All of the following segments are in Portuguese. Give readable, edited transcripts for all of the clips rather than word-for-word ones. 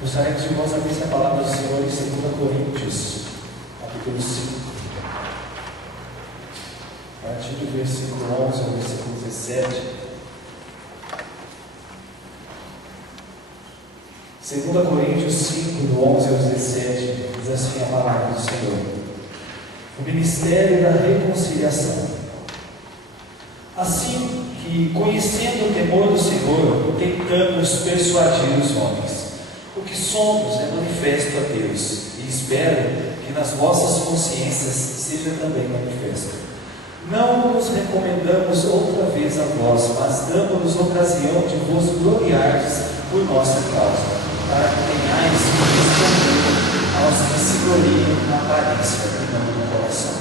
Gostaria que os irmãos abrissem a palavra do Senhor em 2 Coríntios, capítulo 5. A partir do versículo 11 ao versículo 17. 2 Coríntios 5, do 11 ao 17, diz assim a palavra do Senhor. O ministério da reconciliação. Assim que, conhecendo o temor do Senhor, tentamos persuadir os homens. O que somos é manifesto a Deus, e espero que nas vossas consciências seja também manifesto. Não nos recomendamos outra vez a vós, mas damos-nos ocasião de vos gloriardes por nossa causa, para que tenhais responder aos que se gloriam na aparência e não no coração.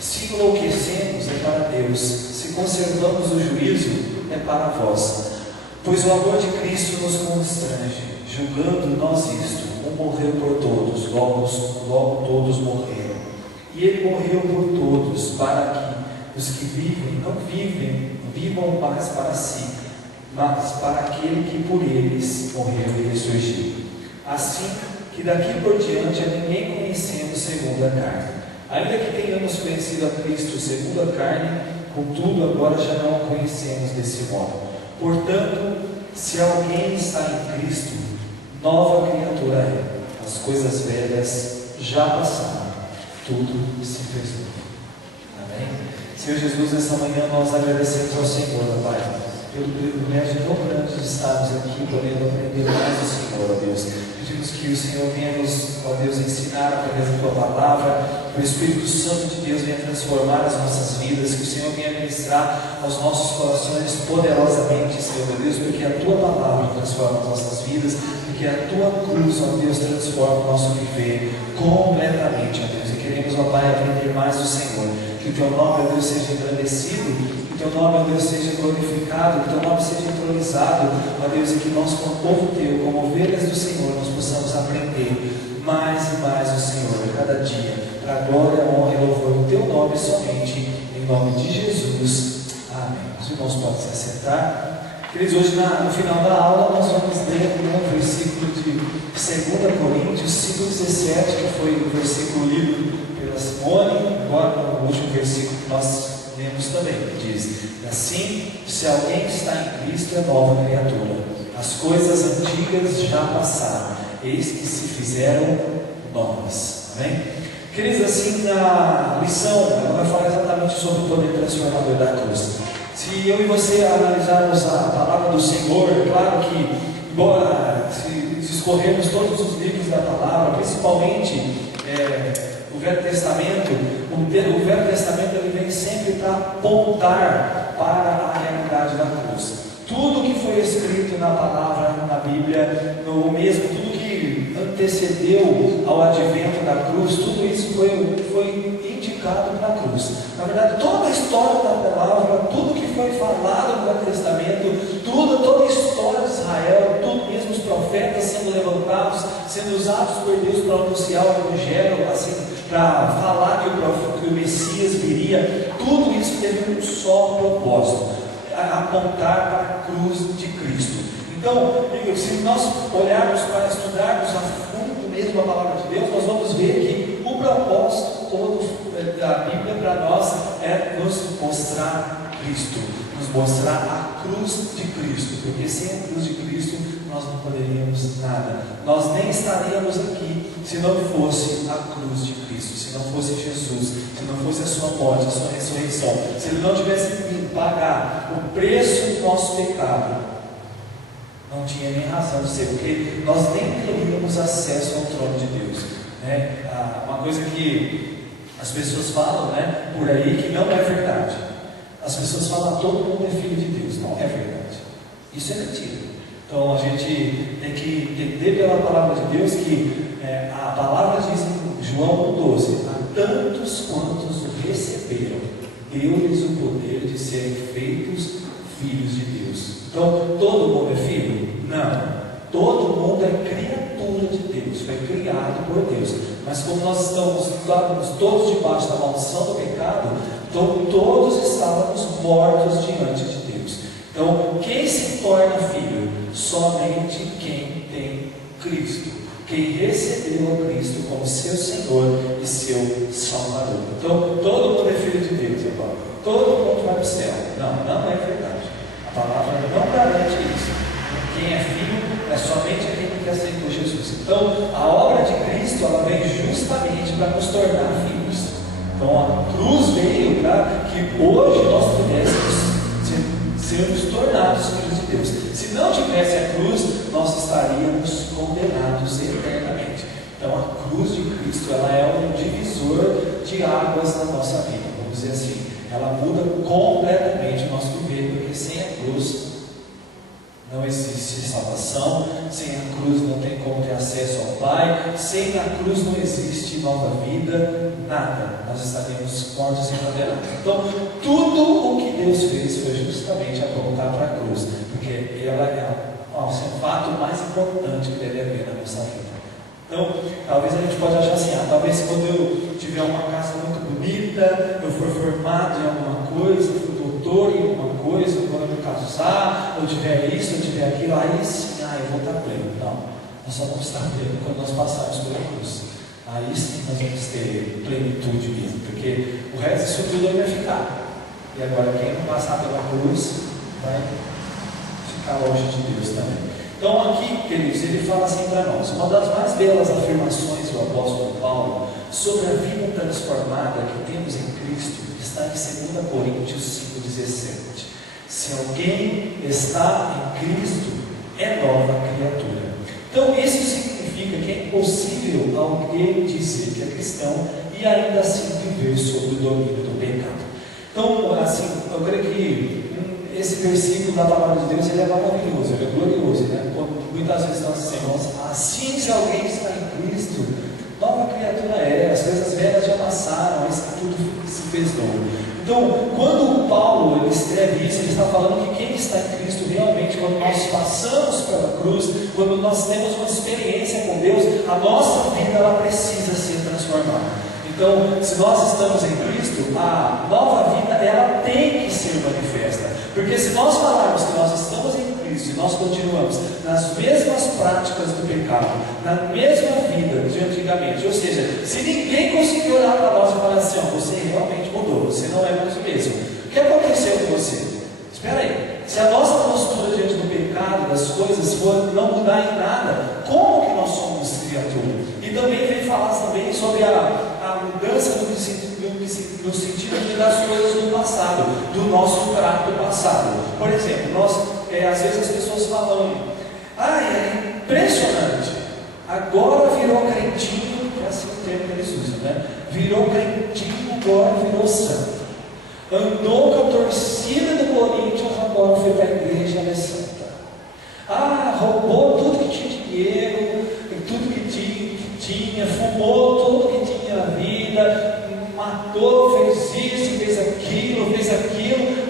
Se enlouquecemos é para Deus, se conservamos o juízo é para vós. Pois o amor de Cristo nos constrange, julgando nós isto, um morreu por todos, logo todos morreram. E ele morreu por todos, para que os que vivem não vivam mais para si, mas para aquele que por eles morreu e ressurgiu. Assim que daqui por diante a ninguém conhecemos segundo a carne. Ainda que tenhamos conhecido a Cristo segundo a carne, contudo agora já não o conhecemos desse modo. Portanto, se alguém está em Cristo, nova criatura é. As coisas velhas já passaram, tudo se fez novo. Amém? Senhor Jesus, nessa manhã nós agradecemos ao Senhor, Pai, pelo privilégio tão grande de estarmos aqui, podendo aprender mais do Senhor, ó Deus. Pedimos que o Senhor venha nos, ó Deus, ensinar através da Tua palavra, que o Espírito Santo de Deus venha transformar as nossas vidas, que o Senhor venha ministrar aos nossos corações poderosamente, Senhor, ó Deus, porque a Tua palavra transforma as nossas vidas, porque a Tua cruz, ó Deus, transforma o nosso viver completamente, ó Deus. E queremos, ó Pai, aprender mais do Senhor. Que o Teu nome, ó Deus, seja engrandecido, que o Teu nome, ó Deus, seja glorificado, que o Teu nome seja entronizado, ó Deus, e que nós, como povo Teu, como ovelhas do Senhor, nós possamos aprender mais e mais do Senhor a cada dia, para a glória, honra e louvor do Teu nome somente, em nome de Jesus. Amém. Os irmãos podem se assentar. Queridos, hoje no final da aula nós vamos ler um versículo de 2 Coríntios 5,17, que foi o versículo lido pela Simone, agora no último versículo que nós lemos também, que diz: assim, se alguém está em Cristo, é nova criatura. As coisas antigas já passaram, eis que se fizeram novas. Amém? Queridos, assim, a lição ela vai falar exatamente sobre o poder transformador da cruz. Se eu e você analisarmos a palavra do Senhor, é claro que, embora se escorrermos todos os livros da palavra, principalmente o Velho Testamento, o Velho Testamento ele vem sempre para apontar para a realidade da cruz. Tudo que foi escrito na palavra, na Bíblia, no mesmo, tudo que antecedeu ao advento da cruz, tudo isso foi indicado para a cruz. Na verdade, toda a história da palavra, tudo que foi falado no Velho Testamento, toda a história de Israel, tudo mesmo os profetas sendo levantados, sendo usados por Deus para anunciar o Evangelho, assim, para falar que o Messias viria, tudo isso teve um só propósito: apontar para a cruz de Cristo. Então, se nós olharmos para estudarmos a fundo mesmo a palavra de Deus, nós vamos ver que o propósito todo da Bíblia para nós é nos mostrar Cristo, nos mostrar a cruz de Cristo, porque sem a cruz de Cristo nós não poderíamos nada. Nós nem estaríamos aqui se não fosse a cruz de Cristo, se não fosse Jesus, se não fosse a sua morte, a sua ressurreição, se Ele não tivesse vindo pagar o preço do nosso pecado, não tinha nem razão de ser, porque nós nem teríamos acesso ao trono de Deus. Uma coisa que as pessoas falam, por aí, que não é verdade. As pessoas falam: todo mundo é filho de Deus. Não é verdade. Isso é mentira. Então a gente tem que entender pela palavra de Deus que a palavra diz em João 1,12: a tantos quantos o receberam, deu-lhes o poder de serem feitos filhos de Deus. Então, todo mundo é filho? Não. Todo mundo é criatura de Deus, foi criado por Deus. Mas como estávamos todos debaixo da maldição do pecado, então todos estávamos mortos diante de Deus. Então, quem se torna filho? Somente quem tem Cristo, quem recebeu a Cristo como seu Senhor e seu Salvador. Então, todo mundo é filho de Deus agora. Todo mundo vai para o céu. Não, não é verdade. A palavra não garante isso. Quem é filho é somente aquele que aceitou Jesus. Então, a obra de Cristo, ela vem justamente para nos tornar filhos. Então, a cruz veio para que hoje nós pudéssemos sermos tornados filhos de Deus. Se não tivesse a cruz, nós estaríamos condenados eternamente. Então, a cruz de Cristo, ela é um divisor de águas na nossa vida. Vamos dizer assim, ela muda completamente o nosso viver, porque sem a cruz não existe salvação, sem a cruz não tem como ter acesso ao Pai, sem a cruz não existe nova vida, nada, nós estaremos mortos e condenados. Então, tudo o que Deus fez foi justamente apontar para a cruz, porque ela é o fato mais importante que deve haver na nossa vida. Então, talvez a gente pode achar assim, talvez quando eu tiver uma casa muito bonita, eu for formado em alguma coisa, eu for doutor em alguma coisa, quando eu me casar, eu tiver isso, eu tiver aquilo, aí sim, eu vou estar pleno. Não, nós só vamos estar pleno quando nós passarmos pela cruz. Aí sim nós vamos ter plenitude mesmo, porque o resto disso tudo vai ficar. E agora quem não passar pela cruz vai ficar longe de Deus também. Então aqui, queridos, ele fala assim para nós, uma das mais belas afirmações do apóstolo Paulo sobre a vida transformada que temos em Cristo está em 2 Coríntios 5,17. Se alguém está em Cristo, é nova criatura. Então isso significa que é impossível alguém dizer que é cristão e ainda assim viver sob o domínio do pecado. Então, assim, eu creio que esse versículo da palavra de Deus, ele é maravilhoso, ele é glorioso, né? Muitas vezes nós dizemos, assim se alguém está em Cristo, nova criatura é, as coisas velhas já passaram, isso tudo se fez novo. Então, quando Paulo ele escreve isso, ele está falando que quem está em Cristo realmente, quando nós passamos pela cruz, quando nós temos uma experiência com Deus, a nossa vida ela precisa ser transformada. Então, se nós estamos em Cristo, a nova vida ela tem que ser manifesta. Porque se nós falarmos que nós estamos em Cristo e nós continuamos nas mesmas práticas do pecado, na mesma vida de antigamente, ou seja, se ninguém conseguir olhar para nós e falar assim, você realmente mudou, você não é mais o mesmo. O que aconteceu com você? Espera aí, se a nossa postura diante do pecado, das coisas, for não mudar em nada, como que nós somos criatura? E também vem falar também sobre a mudança no sentido das coisas do passado, do nosso trato passado. Por exemplo, às vezes as pessoas falam, é impressionante, agora virou crentinho, que é assim o termo que eles usam, né? Virou crentinho, agora virou santo. Andou com a torcida do Corinthians, agora foi para a igreja, ela é santa. Roubou tudo que tinha dinheiro, tudo que tinha, fumou tudo que tinha na vida, matou, fez isso, fez aquilo,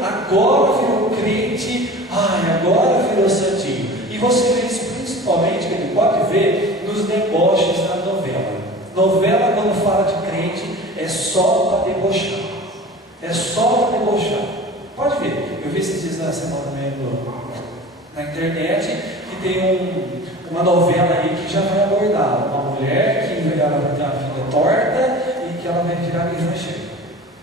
agora virou crente, agora virou santinho. E você vê isso principalmente, que ele pode ver nos deboches da novela. Novela, quando fala de crente, é só para debochar. É só para debochar. Pode ver. Eu vi esses dias na semana mesmo na internet que tem uma novela aí que já vai abordar uma mulher que ela vai ter uma vida torta e que ela vai virar evangélica.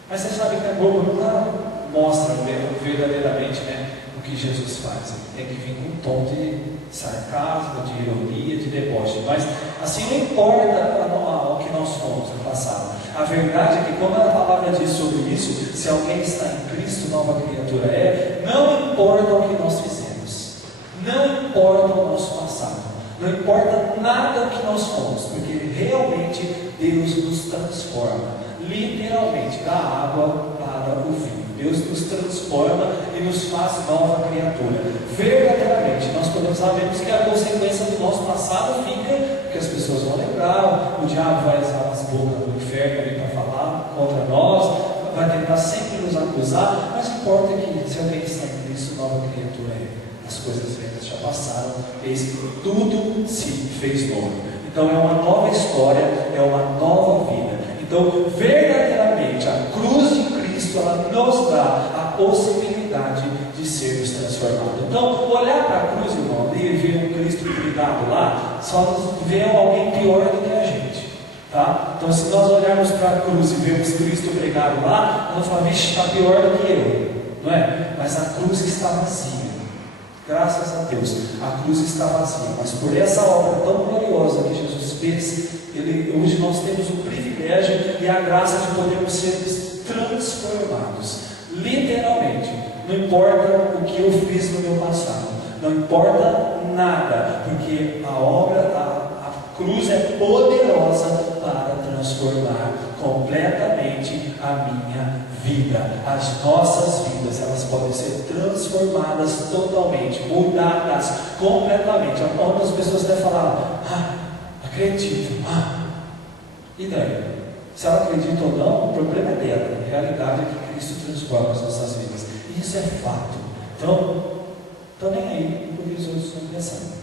Mas você sabe que a Globo nunca mostra verdadeiramente, né, o que Jesus faz. Tem que vir com um tom de sarcasmo, de ironia, de deboche. Mas assim não importa o que nós fomos no passado. A verdade é que quando a palavra diz sobre isso, se alguém está em Cristo, nova criatura é, não importa o que nós fizemos, não importa o nosso passado, não importa nada o que nós fomos, porque realmente Deus nos transforma, literalmente, da água para o vinho. Deus nos transforma e nos faz nova criatura. Verdadeiramente, nós sabemos que a consequência do nosso passado fica, que as pessoas vão lembrar, o diabo vai usar as bocas do inferno para falar contra nós, vai tentar sempre nos acusar, mas importa que se alguém está em Cristo, nova criatura é. As coisas velhas já passaram, eis que tudo se fez novo. Então é uma nova história, é uma nova vida. Então, verdadeiramente, a cruz de Cristo, ela nos dá a possibilidade de sermos transformados. Então, olhar para a cruz, irmão, e ver um Cristo pregado lá, só vê alguém pior do que a gente. Tá? Então, se nós olharmos para a cruz e vermos Cristo pregado lá, nós vamos falar, vixe, está pior do que eu, não é? Mas a cruz está vazia. Graças a Deus, a cruz está vazia. Mas por essa obra tão gloriosa que Jesus fez, hoje nós temos o privilégio e a graça de podermos ser transformados. Literalmente, não importa o que eu fiz no meu passado, não importa nada, porque a obra, a cruz é poderosa para transformar completamente a minha vida. As nossas vidas, elas podem ser transformadas totalmente, mudadas completamente. Algumas pessoas até falaram, acredito, e daí? Se ela acredita ou não, o problema é dela. A realidade é que Cristo transforma as nossas vidas, e isso é fato. Então, estou nem aí porque os outros estão pensando.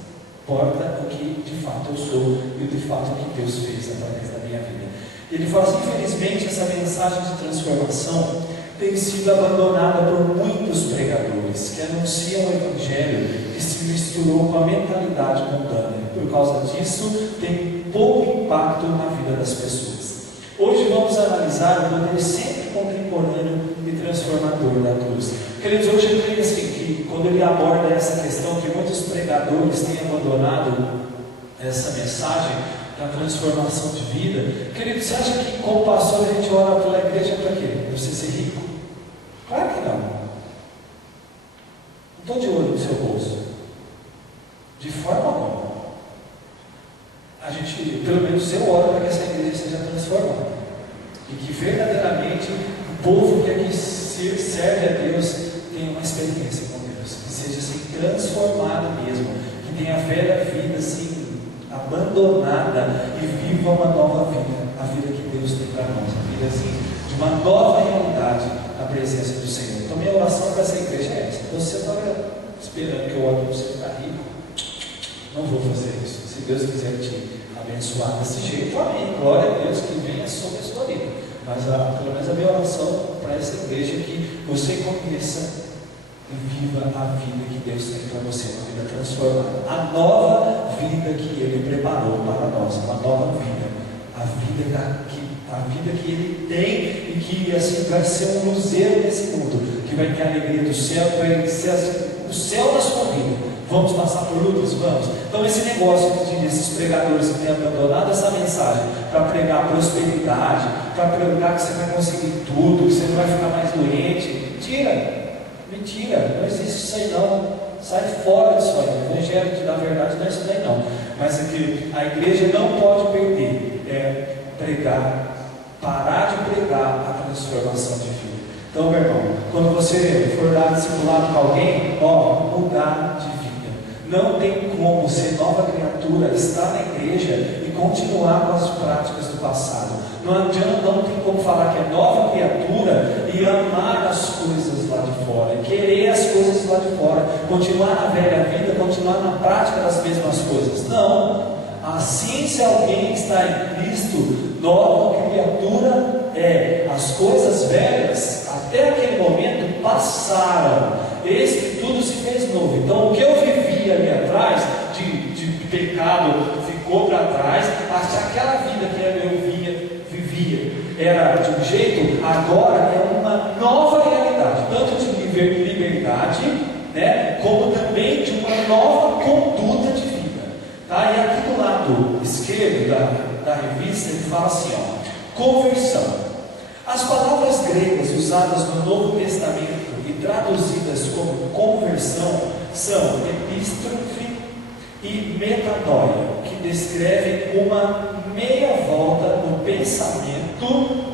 Importa o que de fato eu sou e de fato o que Deus fez através da minha vida. Ele fala assim, infelizmente essa mensagem de transformação tem sido abandonada por muitos pregadores que anunciam o Evangelho que se misturou com a mentalidade mundana. Por causa disso, tem pouco impacto na vida das pessoas. Hoje vamos analisar o poder sempre contemporâneo e transformador da cruz. Queridos, hoje eu creio assim, que quando ele aborda essa questão que muitos pregadores têm abandonado essa mensagem da transformação de vida, queridos, você acha que como pastor a gente ora pela igreja para quê? Para você ser rico? Claro que não. Não estou de olho no seu bolso. De forma alguma. A gente, pelo menos eu oro para que essa igreja seja transformada. E que verdadeiramente o povo que aqui serve a Deus tenha uma experiência com Deus. Que seja assim transformado mesmo. Que tenha a velha vida assim abandonada e viva uma nova vida. A vida que Deus tem para nós. A vida assim de uma nova realidade na presença do Senhor. Então minha oração para essa igreja é essa. Você estava esperando que eu ore para você ficar rico? Não vou fazer isso. Se Deus quiser te abençoar desse jeito, amém. Glória a Deus que venha sobre a sua vida. Mas pelo menos a minha oração para essa igreja é que você conheça e viva a vida que Deus tem para você, uma vida transformada. A nova vida que Ele preparou para nós, uma nova vida. A vida que Ele tem e que assim vai ser um luzeiro nesse mundo, que vai ter a alegria do céu, vai ser assim, o céu da sua vida. Vamos passar por lutas? Vamos. Então esse negócio de esses pregadores que têm abandonado essa mensagem para pregar prosperidade, para pregar que você vai conseguir tudo, que você não vai ficar mais doente, mentira, não existe isso aí não. Sai fora disso aí. O evangelho da verdade não é isso daí não. Mas é que a igreja não pode perder parar de pregar a transformação de vida. Então, meu irmão, quando você for dar discipulado para alguém, mudar de vida. Não tem como ser nova criatura, estar na igreja e continuar com as práticas do passado. Não adianta, não tem como falar que é nova criatura e amar as coisas lá de fora, querer as coisas lá de fora, continuar na velha vida, continuar na prática das mesmas coisas. Não. Assim, se alguém está em Cristo, nova criatura é. As coisas velhas, até aquele momento, passaram. Eis que tudo se fez novo. Então, o que eu vivia ali atrás, de pecado, ficou para trás. Aquela vida que eu vivia era de um jeito, agora é uma nova realidade, tanto de liberdade, né, como também de uma nova conduta de vida. Tá? E aqui do lado esquerdo da revista, ele fala assim, conversão. As palavras gregas usadas no Novo Testamento e traduzidas como conversão são epístrofe e metanoia, que descreve uma meia volta no pensamento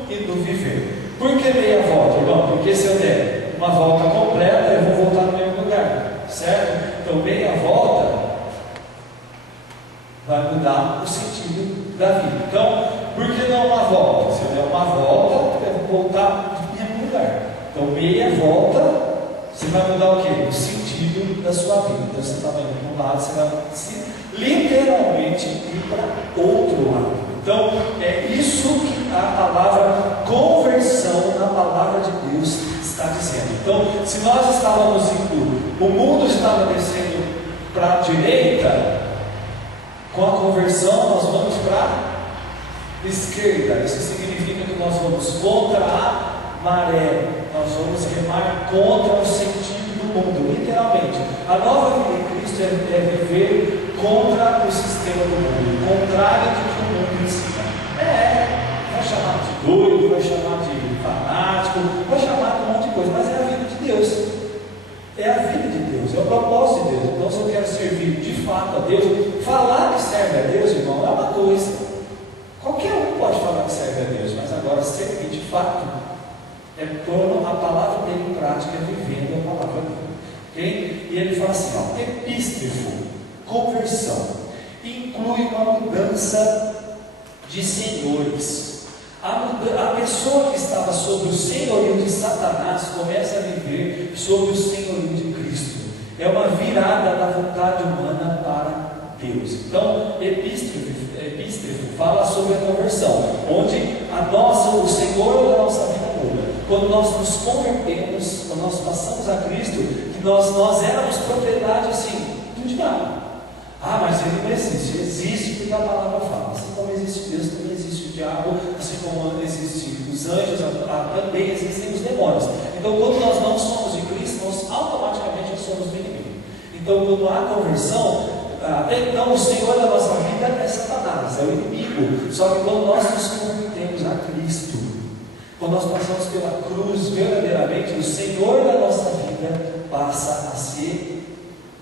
e no viver. Por que meia volta, irmão? Porque se eu der uma volta completa, eu vou voltar no mesmo lugar, certo? Então meia volta vai mudar o sentido da vida. Então, por que não uma volta? Se eu der uma volta, eu vou voltar no mesmo lugar. Então, meia volta, você vai mudar o quê? O sentido da sua vida. Então, você estava indo para um lado, você vai literalmente ir para outro lado. Então, é isso que a palavra conversão na palavra de Deus está dizendo. Então, se nós estávamos indo, o mundo estava descendo para a direita, com a conversão nós vamos para a esquerda. Isso significa que nós vamos contra a maré, nós vamos remar contra o sentido do mundo, literalmente. A nova vida em Cristo é viver contra o sistema do mundo, contrário do que o mundo ensina. Vai chamar de doido, vai chamar de fanático, vai chamar de um monte de coisa, mas é a vida de Deus. É a vida de Deus, é o propósito de Deus. Então, se eu quero servir de fato a Deus, falar que serve a Deus, irmão, é uma coisa. Qualquer um pode falar que serve a Deus, mas agora servir de fato é pôr a palavra dele em prática, vivendo a palavra dele. Okay? E ele fala assim, ó, epístrefo, conversão, inclui uma mudança de senhores. A pessoa que estava sob o senhorio de Satanás começa a viver sob o senhorio de Cristo. É uma virada da vontade humana para Deus. Então, epístrefo fala sobre a conversão, onde o Senhor da nossa vida muda. Quando nós nos convertemos, quando nós passamos a Cristo, que nós éramos propriedade assim, do diabo. Mas ele não existe. Existe porque a palavra fala. Assim como existe Deus, também existe o diabo. Assim como existem os anjos, também existem os demônios. Então, quando nós não somos de Cristo, nós automaticamente somos do inimigo. Então, quando há conversão, até então o Senhor da nossa vida é Satanás, é o inimigo. Só que quando nós nos convertemos a Cristo, quando nós passamos pela cruz, verdadeiramente o Senhor da nossa vida passa a ser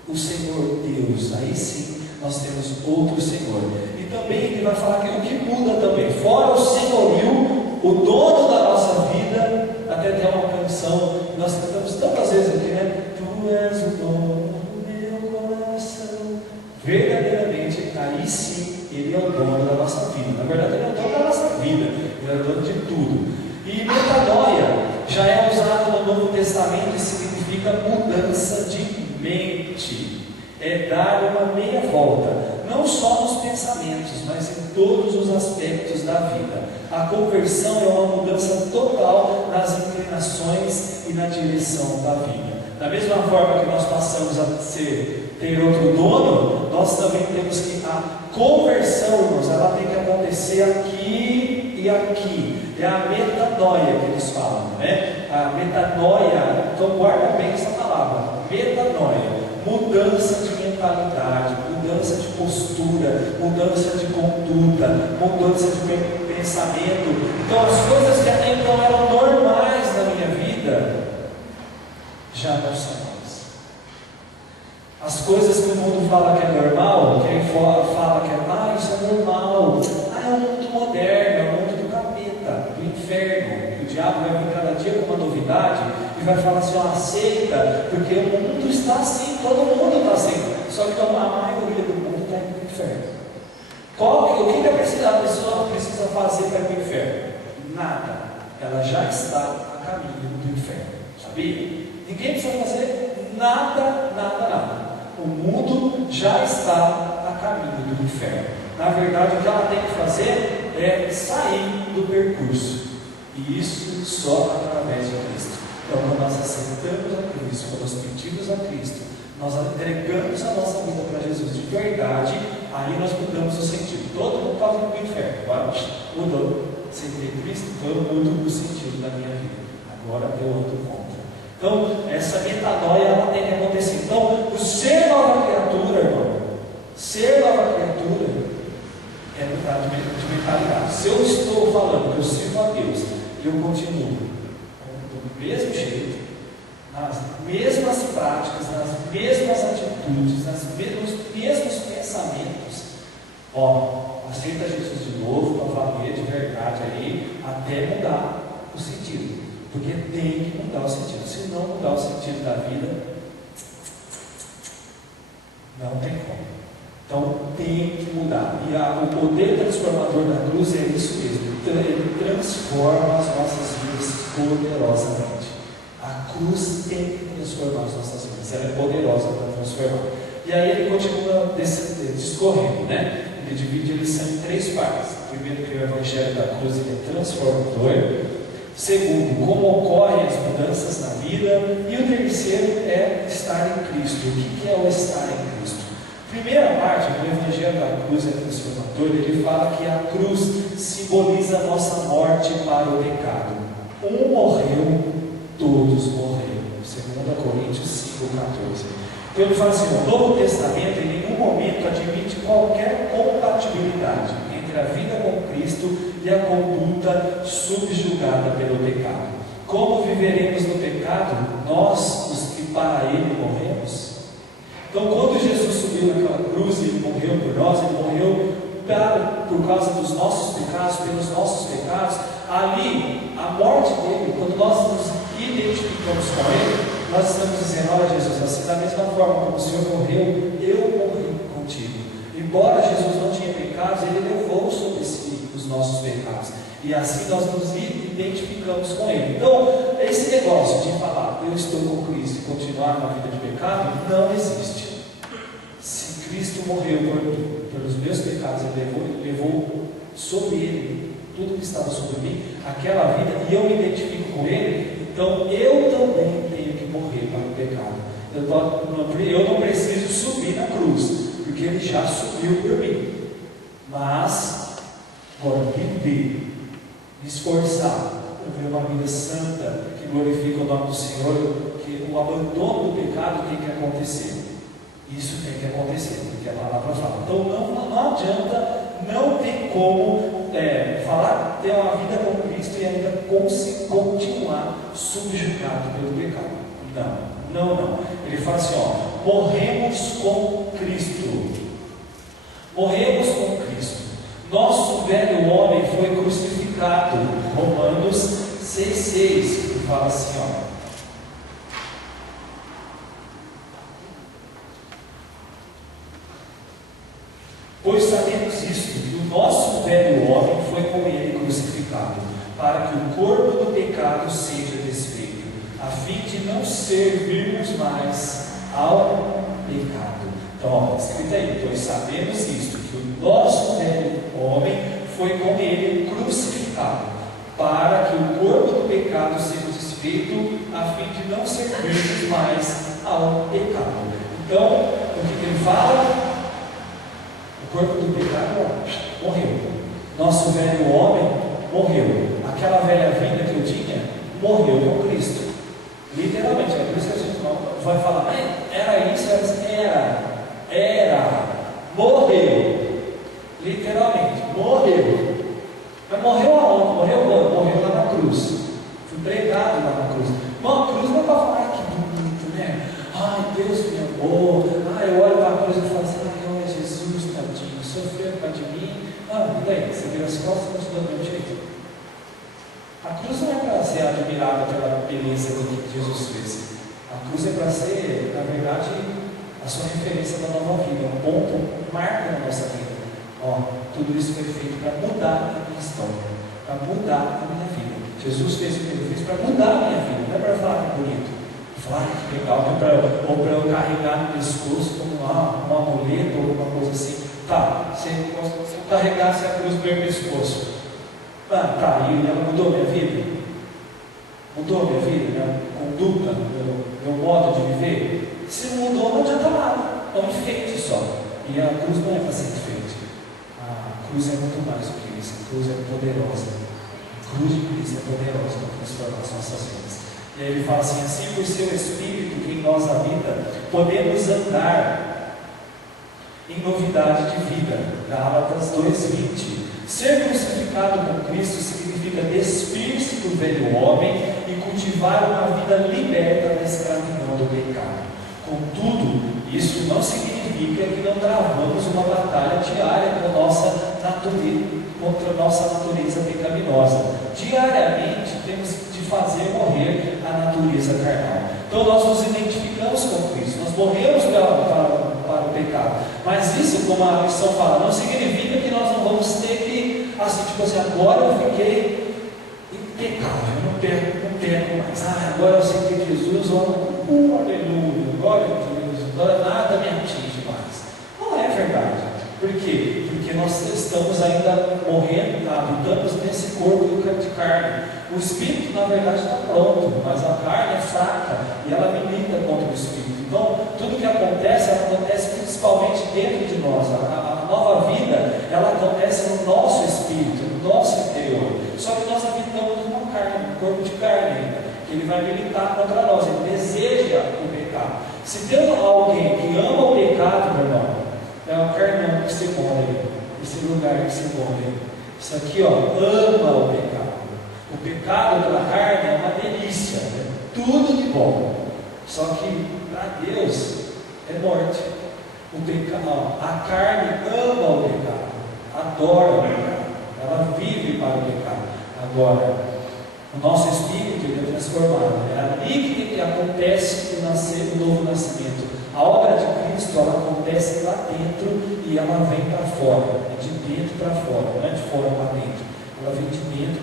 o Senhor Deus. Aí sim nós temos outro Senhor. E também ele vai falar que o que muda também, fora o senhorio, o dono da nossa vida. Até tem uma canção, nós cantamos tantas vezes aqui, né? Tu és o dono do meu coração. Verdadeiramente, aí sim ele é o dono da nossa vida. Na verdade, ele é o dono da nossa vida, ele é o dono de tudo. E metanoia já é usado no Novo Testamento e significa mudança de mente, é dar uma meia volta, não só nos pensamentos, mas em todos os aspectos da vida. A conversão é uma mudança total nas inclinações e na direção da vida. Da mesma forma que nós passamos a ter outro dono, nós também temos que a conversão, irmãos, ela tem que acontecer aqui e aqui. É a metanoia que eles falam, né? A metanoia, então guarda bem essa palavra, metanoia, mudança de mentalidade, mudança de postura, mudança de conduta, mudança de pensamento. Então as coisas que até então eram normais na minha vida, já não são mais. As coisas que o mundo fala que é normal, quem fala que isso é normal, é um mundo moderno, é um mundo do capeta, do inferno, que o diabo vai vir cada dia com uma novidade e vai falar assim, aceita, porque o mundo está assim, todo mundo está assim, só que a maioria do mundo está indo para o inferno. O que a pessoa precisa fazer para ir para o inferno? Nada, ela já está a caminho do inferno, sabia? Ninguém precisa fazer nada. O mundo já está a caminho do inferno. Na verdade, o que ela tem que fazer é sair do percurso. E isso só através de Cristo. Então, quando nós aceitamos a Cristo, quando nós pedimos a Cristo, nós entregamos a nossa vida para Jesus de verdade, aí nós mudamos o sentido. Todo mundo está indo para o inferno. Agora mudou. Aceitei Cristo, então eu mudo o sentido da minha vida. Agora eu outro ponto. Então, essa metanoia ela tem que acontecer. Então, o ser nova criatura, irmão, ser nova criatura é mudar de mentalidade. Se eu estou falando que eu sirvo a Deus e eu continuo do mesmo jeito, nas mesmas práticas, nas mesmas atitudes, nos mesmos pensamentos, aceita Jesus de novo, para valer de verdade aí, até mudar o sentido. Porque tem que mudar o sentido. Se não mudar o sentido da vida, não tem como. Então tem que mudar. E o poder transformador da cruz é isso mesmo. Ele transforma as nossas vidas poderosamente. A cruz tem que transformar as nossas vidas. Ela é poderosa para transformar. E aí ele continua discorrendo, né? Ele divide a lição em 3 partes. Primeiro, que o Evangelho da cruz ele é transformador. Segundo, como ocorrem as mudanças na vida. E o terceiro é estar em Cristo. O que é o estar em Cristo? Primeira parte do Evangelho da Cruz é transformador. Ele fala que a cruz simboliza a nossa morte para o pecado. Um morreu, todos morreram. 2 Coríntios 5,14. Então ele fala assim: o Novo Testamento em nenhum momento admite qualquer compatibilidade entre a vida com Cristo e a conduta subjugada pelo pecado. Como viveremos no pecado, nós, os que para Ele morremos? Então, quando Jesus subiu naquela cruz, Ele morreu por nós, Ele morreu por causa dos nossos pecados, pelos nossos pecados. Ali, a morte dele, quando nós nos identificamos com Ele, nós estamos dizendo: olha Jesus, assim, da mesma forma como o Senhor morreu, eu morri contigo. Embora Jesus não tinha pecados, Ele levou sobre si os nossos pecados, e assim nós nos identificamos com Ele. Então, esse negócio de falar eu estou com Cristo e continuar na vida de pecado, não existe. Se Cristo morreu por mim, pelos meus pecados, Ele levou sobre Ele tudo que estava sobre mim, aquela vida, e eu me identifico com Ele, então eu também tenho que morrer para o pecado. Eu não preciso subir na cruz, porque Ele já subiu por mim. Mas, agora, viver, me esforçar para viver uma vida santa, que glorifica o nome do Senhor, que o abandono do pecado tem que acontecer. Isso tem que acontecer, porque a palavra fala. Então não adianta, não tem como falar, ter uma vida com Cristo e ainda continuar subjugado pelo pecado. Não. Ele fala assim: morremos com Cristo. Morremos com Cristo. Nosso velho homem foi crucificado. Romanos 6,6, que fala assim: pois sabemos isto, que o nosso velho homem foi com Ele crucificado, para que o corpo do pecado seja desfeito, a fim de não servirmos mais ao pecado. Então, escrito aí: pois sabemos isto, que o nosso velho homem foi com Ele crucificado, para que o corpo do pecado seja desfeito, a fim de não servirmos mais ao pecado. Então, o que ele fala? O corpo do pecado morreu. Nosso velho homem morreu. Aquela velha vida que eu tinha morreu com Cristo. Literalmente, é por isso que a gente não vai falar: era isso, era. Morreu. Literalmente, morreu. Mas morreu aonde? Morreu quando? Morreu lá na cruz. Fui pregado lá na cruz. Uma cruz não é para falar: que bonito, né? Ai, Deus me amou. Ai, eu olho para a cruz e falo assim: ai, olha Jesus, tadinho, sofreu por causa de mim. E daí? Você vira as costas e continua do meu jeito? A cruz não é para ser admirada pela beleza do que Jesus fez. A cruz é para ser, na verdade, a sua referência da nova vida, um ponto, um marco na nossa vida. Tudo isso foi feito para mudar a minha história, para mudar a minha vida. Jesus fez o que Ele fez para mudar a minha vida, não é para falar que é bonito, falar que legal, ou para eu carregar no pescoço como um amuleto ou alguma coisa assim. Se eu carregasse a cruz no meu pescoço, e ela mudou minha vida? Mudou minha vida, minha conduta, meu modo de viver? Se não mudou, não adianta nada, é um enfeite só. E a cruz não é para ser enfeite. A cruz é muito mais do que isso. A cruz é poderosa. A cruz de Cristo é poderosa para transformar as nossas vidas. E aí ele fala assim: por seu Espírito que em nós habita, podemos andar em novidade de vida. Gálatas 2,20. Ser crucificado com Cristo significa despir-se do velho homem e cultivar uma vida liberta da escravidão do pecado. Contudo, isso não significa que não travamos uma batalha diária contra a nossa natureza pecaminosa. Diariamente temos de fazer morrer a natureza carnal. Então nós nos identificamos com Cristo, nós morremos para o pecado. Mas isso, como a lição fala, não significa que nós não vamos ter que, agora eu fiquei impecável, não perco mais. Agora eu sei que Jesus, aleluia, glória a Deus, agora nada me atinge mais. Não é verdade. Por quê? Porque nós estamos ainda morrendo, habitamos nesse corpo de carne. O espírito, na verdade, está pronto, mas a carne é fraca e ela milita contra o espírito. Então, tudo que acontece, ela acontece principalmente dentro de nós. A nova vida, ela acontece no nosso espírito, no nosso interior. Só que nós habitamos uma carne, um corpo de carne ainda, que ele vai militar contra nós, ele deseja o pecado. Se tem alguém que ama o pecado, meu irmão, é o carnão que se mora, esse lugar que se mora. Isso aqui, ó, ama o pecado. O pecado da carne é uma delícia, é tudo de bom. Só que para Deus é morte. O pecado, a carne ama o pecado, adora o pecado, ela vive para o pecado. Agora, o nosso espírito ele é transformado. É ali que acontece o novo nascimento. A obra de Cristo ela acontece lá dentro e ela vem para fora. É de dentro para fora, não é de fora para dentro. Ela vem de dentro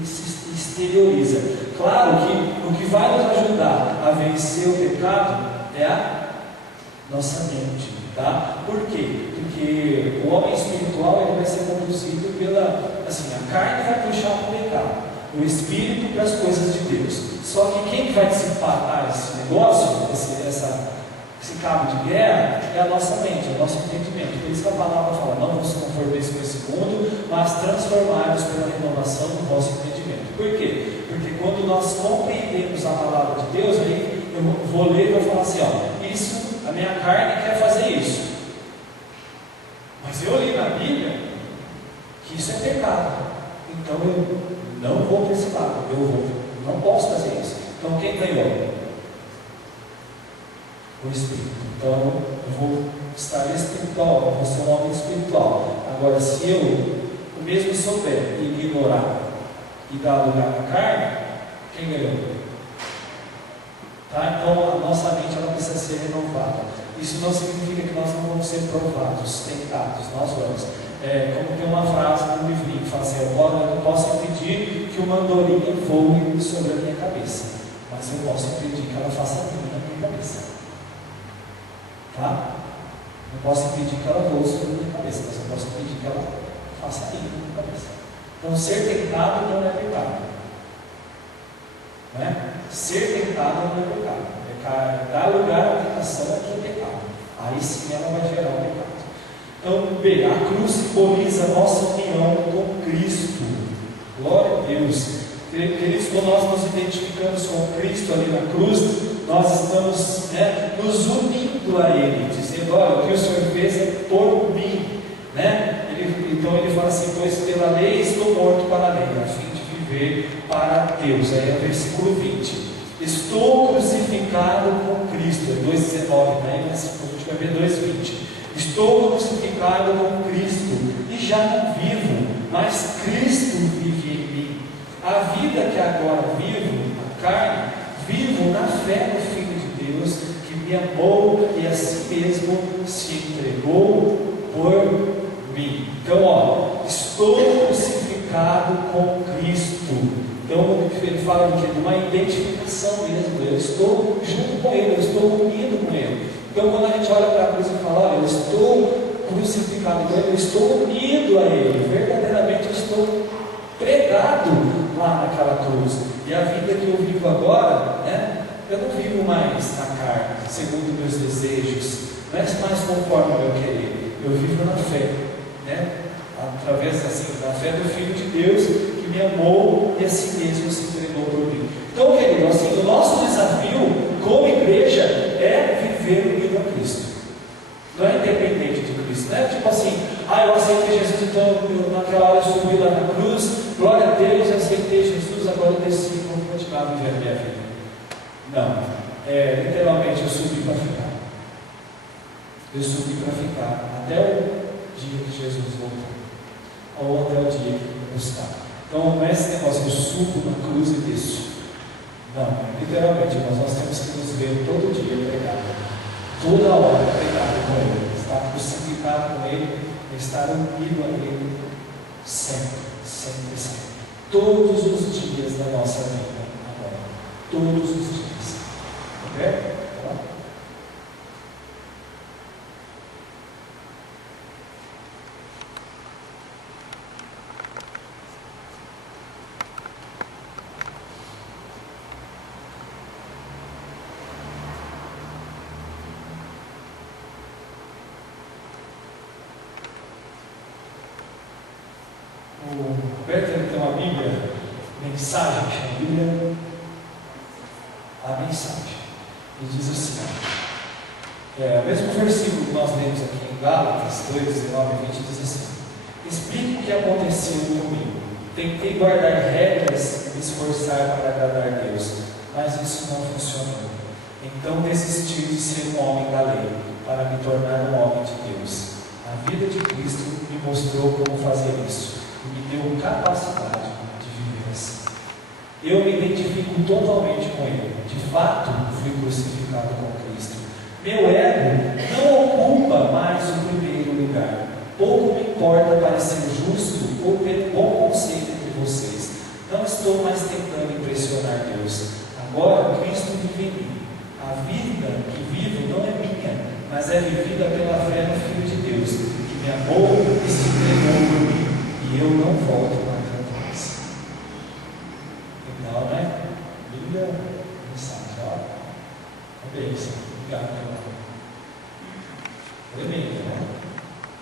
e se exterioriza. Claro que o que vai nos ajudar a vencer o pecado é a nossa mente, tá? Por quê? Porque o homem espiritual ele vai ser conduzido pela, assim, a carne vai puxar para o pecado, o espírito para as coisas de Deus. Só que quem vai dissipar esse negócio, esse cabo de guerra, é a nossa mente, é o nosso entendimento. Por isso que a palavra fala: não vos conformeis com esse mundo, mas transformai-vos pela renovação do vosso entendimento. Por quê? Porque quando nós compreendemos a palavra de Deus, aí eu vou ler e vou falar assim: ó, isso, a minha carne quer fazer isso, mas eu li na Bíblia que isso é pecado, então eu não vou para esse lado, não posso fazer isso. Então quem ganhou? O Espírito. Então eu vou estar espiritual, eu vou ser um homem espiritual. Agora, se eu mesmo souber ignorar e dar lugar à carne, quem ganhou? Tá? Então a nossa mente ela precisa ser renovada. Isso não significa que nós não vamos ser provados, tentados, nós vamos. Como tem uma frase no livrinho que fala assim: eu não posso impedir que uma andorinha voe sobre a minha cabeça, mas eu posso impedir que ela faça ninho na minha cabeça. Tá? Não posso impedir que ela voe sobre a minha cabeça, mas eu posso impedir que ela faça ninho na minha cabeça. Então ser tentado não é pecado. Não é? Ser tentado não é pecado. Dar lugar à tentação é que é pecado. Aí sim ela vai gerar o pecado. Então, B, a cruz simboliza a nossa união com Cristo. Glória a Deus. Queridos, quando nós nos identificamos com Cristo ali na cruz, nós estamos nos unindo a Ele, dizendo: olha, o que o Senhor fez é por mim. Então ele fala assim: pois pela lei estou morto para a lei, a fim de viver para Deus. Aí é o versículo 20. Estou crucificado com Cristo, é 2,19, mas a gente vai ver 2,20. Estou crucificado com Cristo e já não vivo, mas Cristo vive em mim. A vida que agora vivo, a carne, vivo na fé no Filho de Deus, que me amou e a si mesmo se entregou por mim. Então, estou crucificado com Cristo. Então ele fala de uma identificação mesmo. Eu estou junto com Ele, eu estou unido com Ele. Então quando a gente olha para a cruz e fala: olha, eu estou crucificado com Ele, eu estou unido a Ele, verdadeiramente eu estou pregado lá naquela cruz. E a vida que eu vivo agora, eu não vivo mais na carne, segundo meus desejos, não é mais conforme o meu querer. Eu vivo na fé, através da fé do Filho de Deus, que me amou e a si mesmo se entregou por mim. Então, querido, o nosso desafio como igreja é viver unido a Cristo. Não é independente de Cristo. Não é tipo assim: eu aceitei Jesus, então naquela hora eu subi lá na cruz, glória a Deus, eu aceitei Jesus, agora eu desci, vou continuar vivendo a minha vida. Não. Literalmente eu subi para ficar. Eu subi para ficar até o dia que Jesus voltar, ou até o dia que eu buscar. Então não é esse negócio: eu subo na cruz e desço. Não, literalmente nós temos que nos ver todo dia pregado, toda hora pregado com Ele, estar crucificado com Ele, estar unido a Ele sempre, sempre, sempre, todos os dias da nossa vida agora, todos os dias. Ok? Roberto tem uma Bíblia, mensagem, que chama Bíblia, a mensagem. E diz assim, o mesmo versículo que nós lemos aqui em Gálatas 2, 19 e 20, diz assim: explique o que aconteceu comigo. Tentei guardar regras e me esforçar para agradar a Deus, mas isso não funcionou. Então desisti de ser um homem da lei, para me tornar um homem de Deus. A vida de Cristo me mostrou como fazer isso, e me deu capacidade de viver assim. Eu me identifico totalmente com Ele. De fato, fui crucificado com Cristo. Meu ego não ocupa mais o primeiro lugar. Pouco me importa parecer justo ou ter bom conceito entre vocês. Não estou mais tentando impressionar Deus. Agora Cristo vive em mim. A vida que vivo não é minha, mas é vivida pela fé no Filho de Deus, que me amou e se entregou por mim. E eu não volto mais atrás. Então, né? Bíblia, mensagem, ó. Bênção. Obrigado, meu irmão. Tremendo, né?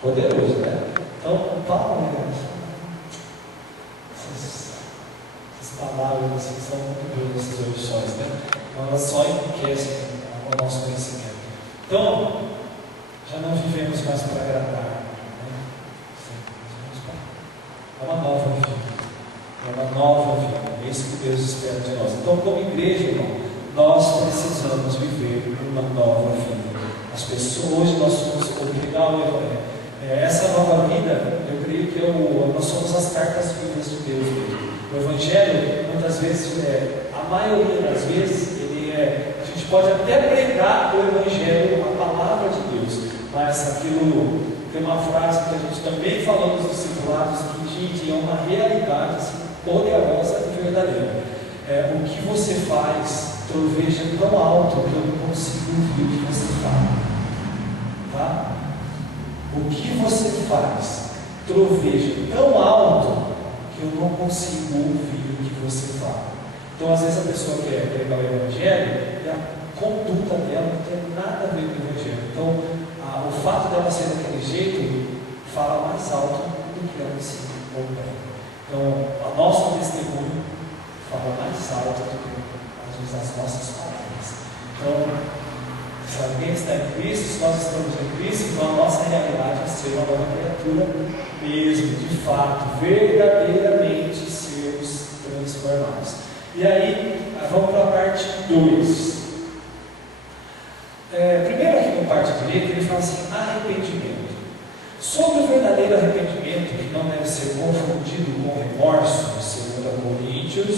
Poderoso, né? Então, Paulo, né? Essas palavras assim, são muito boas, essas audições, né? Elas só enriquecem o nosso conhecimento. Então, já não vivemos mais para agradar, né? É uma nova vida. É uma nova vida. É isso que Deus espera de nós. Então, como igreja, irmão, nós precisamos viver uma nova vida. As pessoas, hoje nós somos essa nova vida, eu creio que nós somos as cartas vivas de Deus mesmo. O Evangelho, muitas vezes, a maioria das vezes, a gente pode até pregar o Evangelho, a palavra de Deus, mas aquilo, tem uma frase que a gente também falou nos discipulados, que, gente, é uma realidade assim, poderosa e verdadeira. O que você faz troveja tão alto que eu não consigo ouvir o que você fala. Tá? O que você faz troveja tão alto que eu não consigo ouvir o que você fala. Então, às vezes a pessoa quer pregar o Evangelho e a conduta dela não tem nada a ver com o Evangelho. Então, o fato dela ser daquele jeito fala mais alto do que ela ensina ou prega. Então, o nosso testemunho fala mais alto do que às vezes as nossas palavras. Então, se alguém está em Cristo, se nós estamos em Cristo, então a nossa realidade é ser uma nova criatura mesmo, de fato, verdadeiramente sermos transformados. E aí, vamos para a parte 2. Primeiro aqui no parte direita, ele fala assim, arrependimento. Sobre o verdadeiro arrependimento, que não deve ser confundido com remorso, 2 Coríntios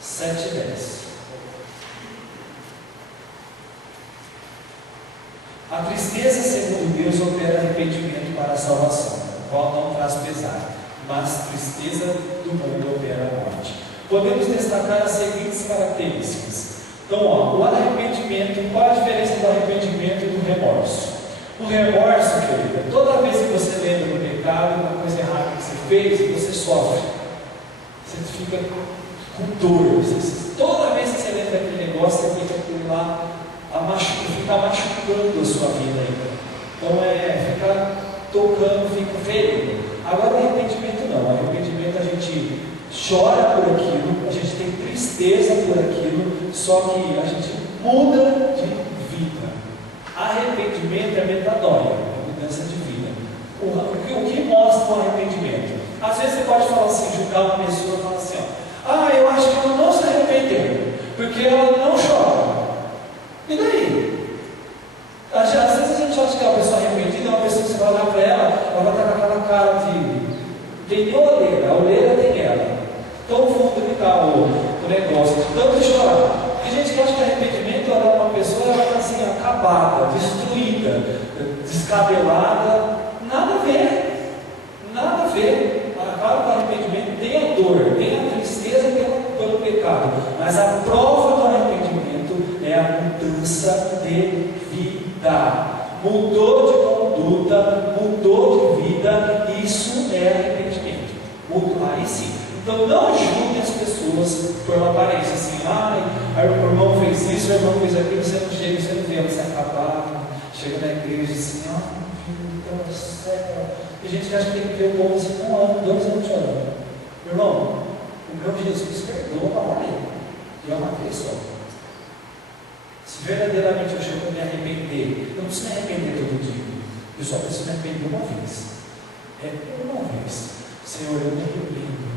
7:10. A tristeza, segundo Deus, opera arrependimento para a salvação, o qual não traz pesar, mas tristeza do mundo opera a morte. Podemos destacar as seguintes características. Então, o arrependimento, qual a diferença do arrependimento e do remorso? O remorso, querido, é toda vez que você lembra do pecado, uma coisa errada que você fez, você sofre. Você fica com dor. Toda vez que você lembra daquele negócio, você fica aquilo lá, fica machucando a sua vida ainda. Então, fica tocando, fica ferindo. Agora, o arrependimento não. O arrependimento a gente chora por aquilo, a gente tem tristeza por aquilo, só que a gente muda de vida. Arrependimento é metanoia, mudança de vida. O que mostra o arrependimento? Às vezes você pode falar assim, julgar uma pessoa e falar assim, eu acho que ela não se arrependeu, porque ela não chora. E daí? Às vezes a gente acha que é uma pessoa arrependida, é uma pessoa que você vai olhar para ela vai estar com aquela cara de... Tem nem olheira, a olheira tem ela. Tão fundo que está o negócio, de tanto chorar. Tem gente que acha que arrependimento é uma pessoa, ela está assim, acabada, destruída, descabelada. Nada a ver. Nada a ver. Claro que o arrependimento tem a dor, tem a tristeza pelo pecado, mas a prova do arrependimento é a mudança de vida. Mudou de conduta, mudou de vida, isso é arrependimento. Aí sim. Então não julgue as pessoas por uma aparência assim, o irmão fez isso, o irmão fez aquilo, você não chega, você não vê, você é acabado, chega na igreja assim, filho, então é certo. Tem gente que acha que tem que ver o povo assim, 1 ano, 2 anos chorando. Meu irmão, o meu Jesus perdoa para valer. E é uma vez só. Se verdadeiramente eu chego a me arrepender, eu não preciso me arrepender todo dia. Eu só preciso me arrepender uma vez. É uma vez. Senhor, eu me arrependo.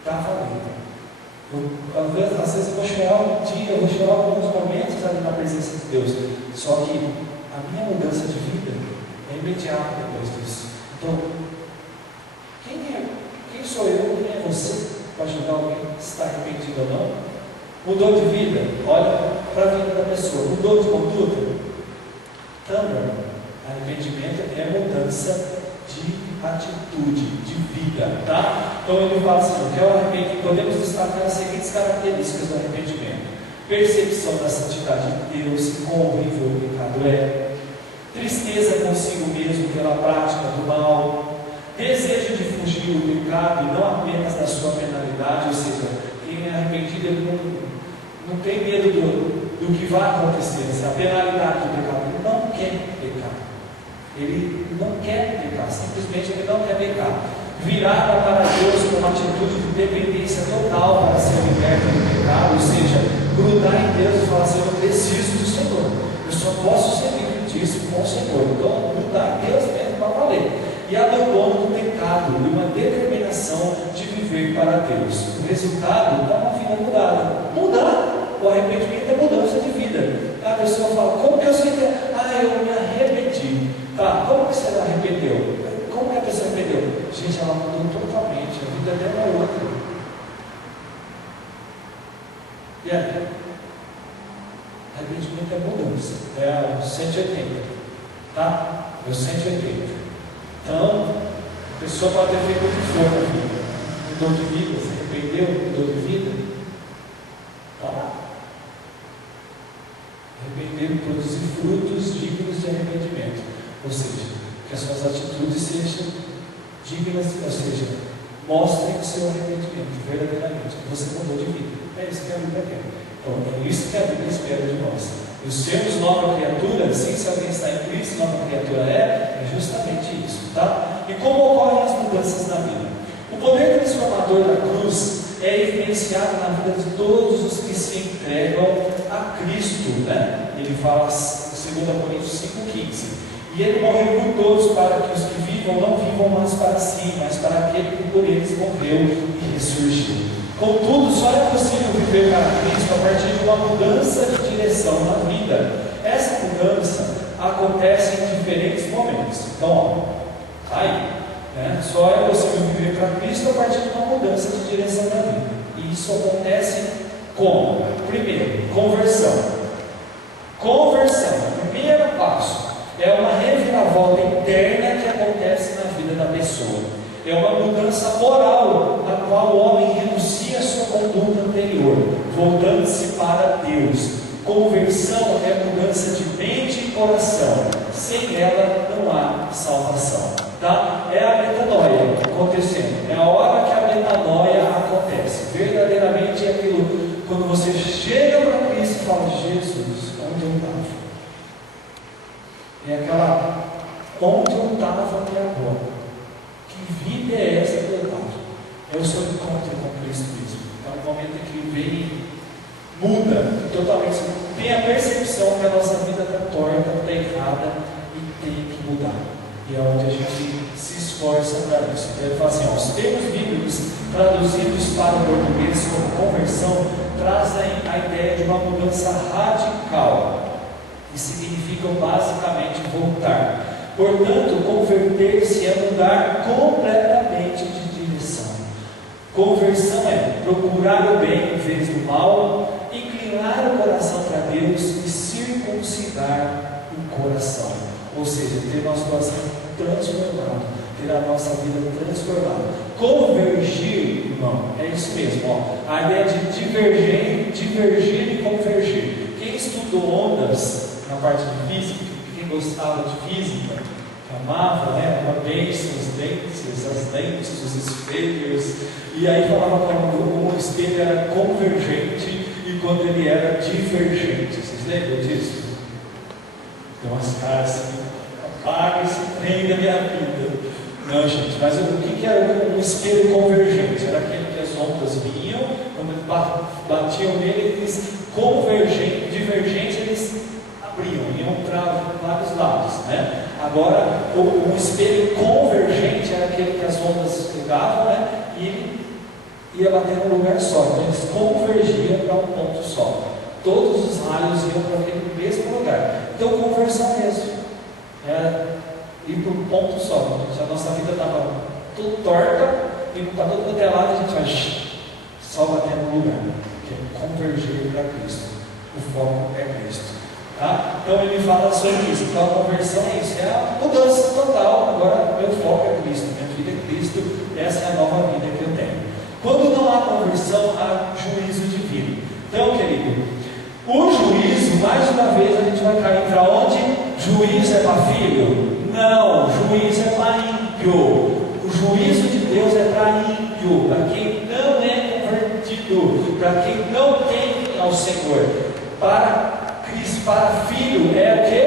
Está valendo. Às vezes eu vou chorar um dia, eu vou chorar alguns momentos ali na presença de Deus. Só que a minha mudança de vida é imediata depois disso. Então, quem sou eu, quem é você para ajudar alguém se está arrependido ou não? Mudou de vida? Olha para a vida da pessoa. Mudou de conduta? Também. Arrependimento é mudança de atitude, de vida, tá? Então ele fala assim, o que é o arrependimento? Podemos destacar as seguintes características do arrependimento: percepção da santidade de Deus, quão horrível o pecado é; tristeza consigo mesmo pela prática do mal; desejo de fugir do pecado e não apenas da sua penalidade, ou seja, quem é arrependido ele não tem medo do que vai acontecer, a penalidade do pecado. Ele não quer pecar. Ele não quer pecar, simplesmente ele não quer pecar. Virada para Deus com uma atitude de dependência total para ser liberto do pecado, ou seja, grudar em Deus e falar assim: eu preciso do Senhor, eu só posso ser livre disso com o Senhor. Então, grudar em Deus mesmo para valer. E abandono do pecado e uma determinação de viver para Deus. O resultado é uma vida mudada. Mudar. O arrependimento é mudança de vida. A pessoa fala: como que eu sei que eu me arrependi? Tá, como que você arrependeu? Como que a pessoa arrependeu? Gente, ela mudou totalmente, a vida dela é outra. E aí? Arrependimento é mudança, é o 180, tá? É o 180. Então, a pessoa pode ter feito o que for na vida. Mudou de vida, se arrependeu, mudou de vida. Tá lá. Arrepender, produzir frutos dignos de arrependimento. Ou seja, que as suas atitudes sejam dignas, ou seja, mostrem o seu arrependimento verdadeiramente, que você mudou de vida. É isso que a Bíblia quer. Então, é isso que a Bíblia espera de nós. E os sermos nova criatura, sim, se alguém está em Cristo, nova criatura é justamente isso, tá? E como ocorrem as mudanças na vida? O poder transformador da cruz é evidenciado na vida de todos os que se entregam a Cristo, né? Ele fala em 2 Coríntios 5,15. E ele morreu por todos, para que os que vivam não vivam mais para si, mas para aquele que por eles morreu e ressurgiu. Contudo, só é possível viver para Cristo a partir de uma mudança de direção na vida. Essa mudança acontece em diferentes momentos. Então, aí, né? Só é possível viver para Cristo a partir de uma mudança de direção na vida. E isso acontece como? Primeiro, conversão. Conversão, o primeiro passo. É uma reviravolta interna que acontece na vida da pessoa. É uma mudança moral, na qual o homem renuncia a sua conduta anterior, voltando-se para Deus. Conversão é mudança de mente e coração. Sem ela não há salvação. Tá? É a metanoia acontecendo. É a hora que a metanoia acontece. Verdadeiramente é aquilo, quando você chega para Cristo e fala: Jesus, onde eu estava? É aquela, onde eu estava até agora? Que vida é essa que eu estava? É o seu encontro com Cristo mesmo. É um momento em que vem, muda totalmente. Tem a percepção que a nossa vida está torta, está errada e tem que mudar. E é onde a gente se esforça para isso. Então ele fala assim: os termos bíblicos traduzidos para o português como conversão trazem a ideia de uma mudança radical. E significam basicamente voltar. Portanto, converter-se é mudar completamente de direção. Conversão é procurar o bem em vez do mal, inclinar o coração para Deus e circuncidar o coração. Ou seja, ter nosso coração transformado, ter a nossa vida transformada. Convergir, irmão, é isso mesmo. Ó. A ideia de divergir e convergir. Quem estudou ondas na parte de física, quem gostava de física, que amava, né? Uma bênção, as lentes, os espelhos, e aí falava como o espelho era convergente e quando ele era divergente. Vocês lembram disso? Tem umas caras assim, paga esse trem da minha vida. Não, gente, mas o que era um espelho convergente? Era aquele que as ondas vinham, quando batiam nele, eles divergentes, eles abriam, iam para vários lados, né? Agora, o espelho convergente era aquele que as ondas pegavam, né? E ele ia bater num lugar só, então eles convergiam para um ponto só. Todos os raios iam para aquele mesmo lugar. Então, conversão mesmo. Ir para um ponto só. Se a nossa vida estava tudo torta, e para todo quanto é lado, a gente vai só bater no lugar, que é convergir para Cristo. O foco é Cristo. Tá? Então ele fala sobre isso. Então a conversão é isso, é a mudança total. Agora meu foco é Cristo, minha vida é Cristo, essa é a nova vida que eu tenho. Quando não há conversão, há juízo divino. Então, querido, o juízo, mais uma vez a gente vai cair para onde? Juízo é para filho? Não, juízo é para ímpio. O juízo de Deus é para ímpio, para quem não é convertido, para quem não tem ao Senhor. Para Cristo, para filho é o que?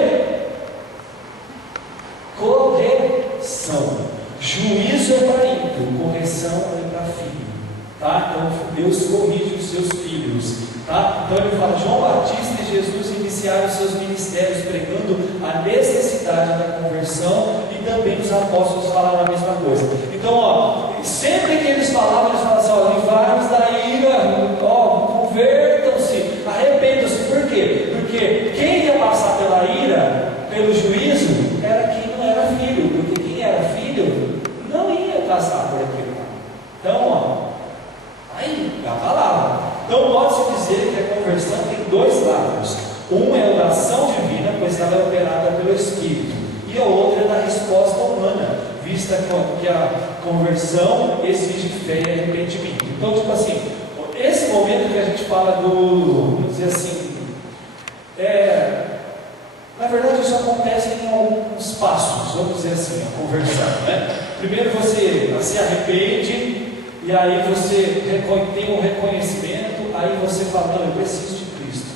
Correção. Juízo é para ímpio, correção é para filho. Tá? Então Deus corrige os seus filhos. Tá? Então ele fala: João Batista e Jesus iniciaram seus ministérios pregando a necessidade da conversão, e também os apóstolos falaram a mesma coisa. Então, sempre que eles falavam assim: livrai-nos da ira, convertam-se, arrependam-se. Por quê? Porque quem ia passar pela ira, pelo juízo, era quem não era filho, porque quem era filho não ia passar por aquilo. Então, aí a palavra. Então pode-se dizer que a conversão tem dois lados. Um é o da ação divina, pois ela é operada pelo Espírito, e a outra é da resposta humana, vista que a conversão exige fé e arrependimento. Então, tipo assim, esse momento que a gente fala vamos dizer assim, na verdade isso acontece em alguns passos, vamos dizer assim, a conversão, né? Primeiro você se arrepende, e aí você tem um reconhecimento, aí você fala: não, eu preciso de Cristo,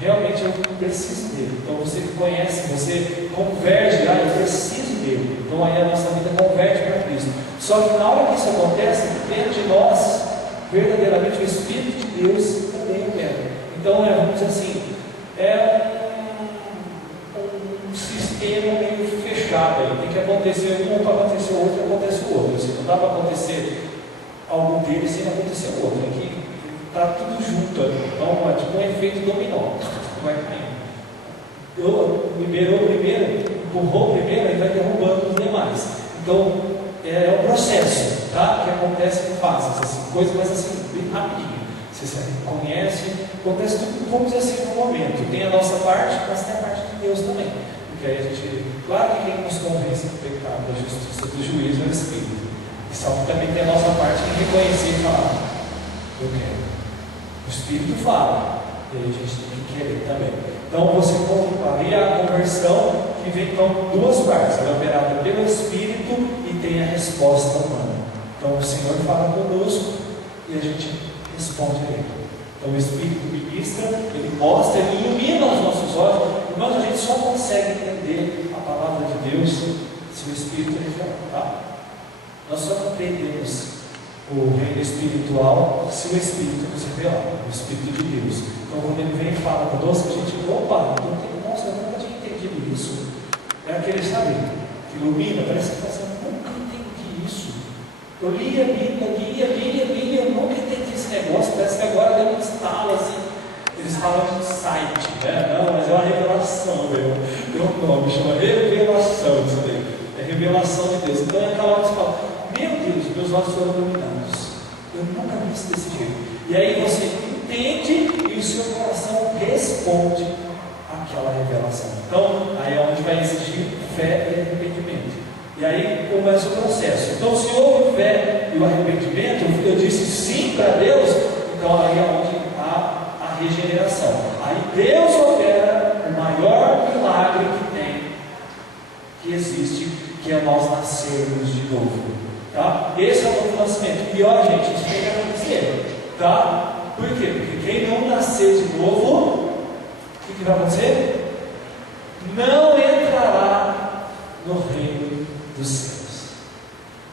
realmente eu preciso dele. Então você conhece, você converge: eu preciso dele. Então aí a nossa vida converte para Cristo. Só que na hora que isso acontece, dentro de nós, verdadeiramente o Espírito de Deus também opera. Então vamos dizer assim, um sistema meio fechado aí. Tem que acontecer um para acontecer o outro, acontece o outro. Assim, não dá para acontecer algum deles sem acontecer o outro. Aqui está tudo junto. Então é tipo um efeito dominó. Vai caindo. Liberou o primeiro, empurrou o primeiro, e vai derrubando os demais. Então é um processo, tá? Que acontece em fases, assim, coisa mais assim, bem rapidinho. Você se reconhece, acontece tudo, vamos dizer assim, no momento. Tem a nossa parte, mas tem a parte de Deus também. Porque aí a gente, claro que quem nos convence do pecado, da justiça, do juízo é o Espírito. E só que também tem a nossa parte de reconhecer e falar: eu quero. O Espírito fala, e aí a gente tem que querer também. Então você ali a conversão, que vem com duas partes: ela é operada pelo Espírito e tem a resposta humana. Então o Senhor fala conosco e a gente responde a Ele. Então o Espírito ministra, Ele mostra, Ele ilumina os nossos olhos. Irmãos, a gente só consegue entender a palavra de Deus se o Espírito revelar, tá? Nós só entendemos o reino espiritual se o Espírito nos revelar, o Espírito de Deus. Então quando Ele vem e fala conosco, a gente, nossa, eu nunca tinha entendido isso. É aquele, sabe, que ilumina, parece que você nunca entendi isso. Eu lia a Bíblia, eu nunca entendi esse negócio, parece que agora deu um estalo assim. Eles falam de site, né? Não, mas é uma revelação, tem um nome, chama revelação isso daí. É revelação de Deus. Então é aquela hora que você fala: meu Deus, meus olhos foram iluminados. Eu nunca vi isso desse jeito. E aí você entende e o seu coração responde àquela revelação. Então, aí é onde vai exigir fé e arrependimento. E aí começa o processo. Então, se houve fé e o arrependimento, eu disse sim para Deus, então aí é onde há a regeneração. Aí Deus opera o maior milagre que existe, que é nós nascermos de novo. Tá? Esse é o novo nascimento. E ó, gente, isso tem que acontecer. Tá? Por quê? Porque quem não nascer de novo, o que vai acontecer? Não entrará dos céus.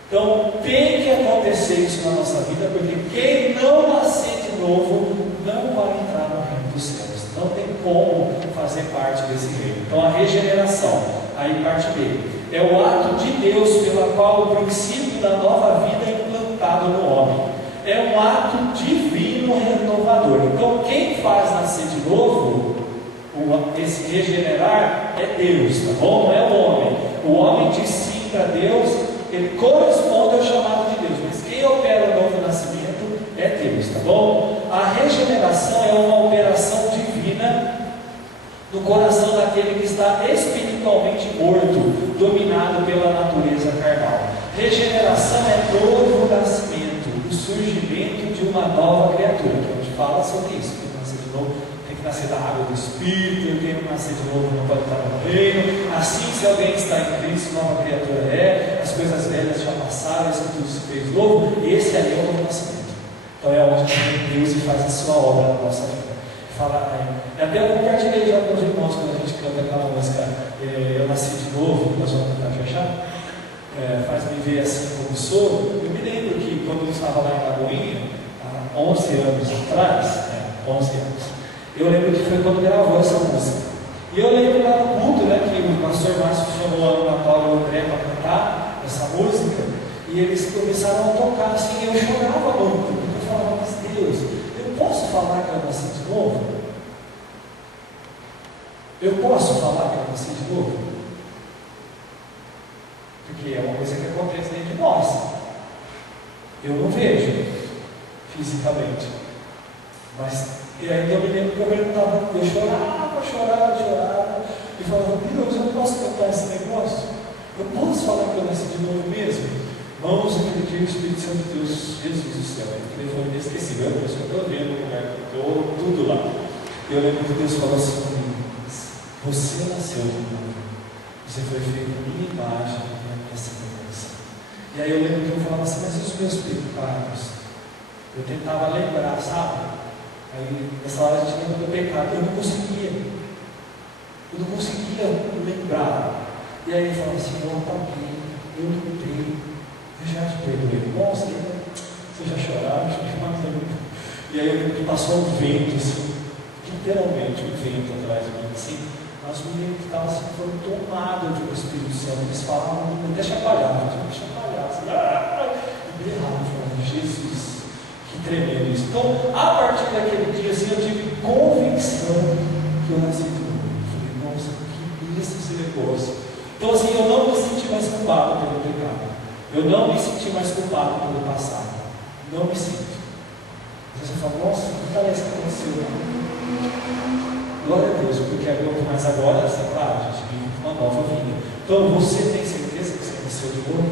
Então tem que acontecer isso na nossa vida, porque quem não nascer de novo não vai entrar no reino dos céus, não tem como fazer parte desse reino. Então a regeneração, aí parte B, é o ato de Deus pela qual o princípio da nova vida é implantado no homem. É um ato divino renovador. Então quem faz nascer de novo, esse regenerar, é Deus, tá bom? Não é o homem. O homem diz sim para Deus, ele corresponde ao chamado de Deus, mas quem opera o novo nascimento é Deus, tá bom? A regeneração é uma operação divina no coração daquele que está espiritualmente morto, dominado pela natureza carnal. Regeneração é novo nascimento, o surgimento de uma nova criatura, que a gente fala sobre isso. Tem que nascer de novo, tem que nascer da água do Espírito, quem não nascer de novo não pode estar no reino. Assim, se alguém está em Cristo, nova criatura é, as coisas velhas já passaram, isso tudo se fez novo, esse aí é o novo nascimento. Então é onde Deus faz a sua obra na nossa vida. Até eu compartilhei já com os irmãos quando a gente canta aquela música Eu Nasci de Novo, nós vamos tentar fechar, faz-me ver assim como sou. Eu me lembro que quando eu estava lá em Lagoinha, há 11 anos atrás, 11 anos, eu lembro que foi quando gravou essa música. E eu lembro lá no culto, que o pastor Márcio chamou a Ana Paula e o André para cantar essa música, e eles começaram a tocar assim, eu chorava muito, porque eu falava, mas Deus, eu posso falar que eu nasci de novo? Eu posso falar que eu nasci de novo? Porque é uma coisa que acontece dentro de nós. Eu não vejo fisicamente. Mas e aí eu me lembro que eu perguntava, eu chorava, e falava, Deus, eu posso cantar esse negócio? Eu posso falar que eu nasci de novo mesmo? Vamos acreditar o Espírito Santo de Deus, Jesus do céu. Ele foi inesquecível, eu estou vendo o lugar que eu estou, tudo lá. Eu lembro que Deus falou assim comigo, você nasceu de novo, você foi feito a minha imagem e a minha semelhança. E aí eu lembro que eu falava assim, mas e os meus pecados? Eu tentava lembrar, sabe? Aí nessa hora a gente lembra do pecado, eu não conseguia lembrar. E aí eu falava assim, eu apaguei, eu lutei, eu já te perdoei. Nossa, você já choraram, e aí eu lembro que passou um vento assim, literalmente um vento atrás de mim assim, mas o menino que estava assim, foram tomados pelo Espírito Santo, eles falavam, deixa apalhar, assim, e berravam, falando, Jesus, que tremendo isso. Então, a partir daquele dia assim, eu tive convicção que eu nasci de novo. Eu falei, nossa, que isso esse negócio. Então assim, eu não me senti mais culpado pelo pecado, eu não me senti mais culpado pelo passado, não me sinto. Você fala, nossa, o que parece que aconteceu? Glória a Deus, porque mas agora, assim, claro, a gente vive uma nova vida. Então, você tem certeza que você nasceu de novo?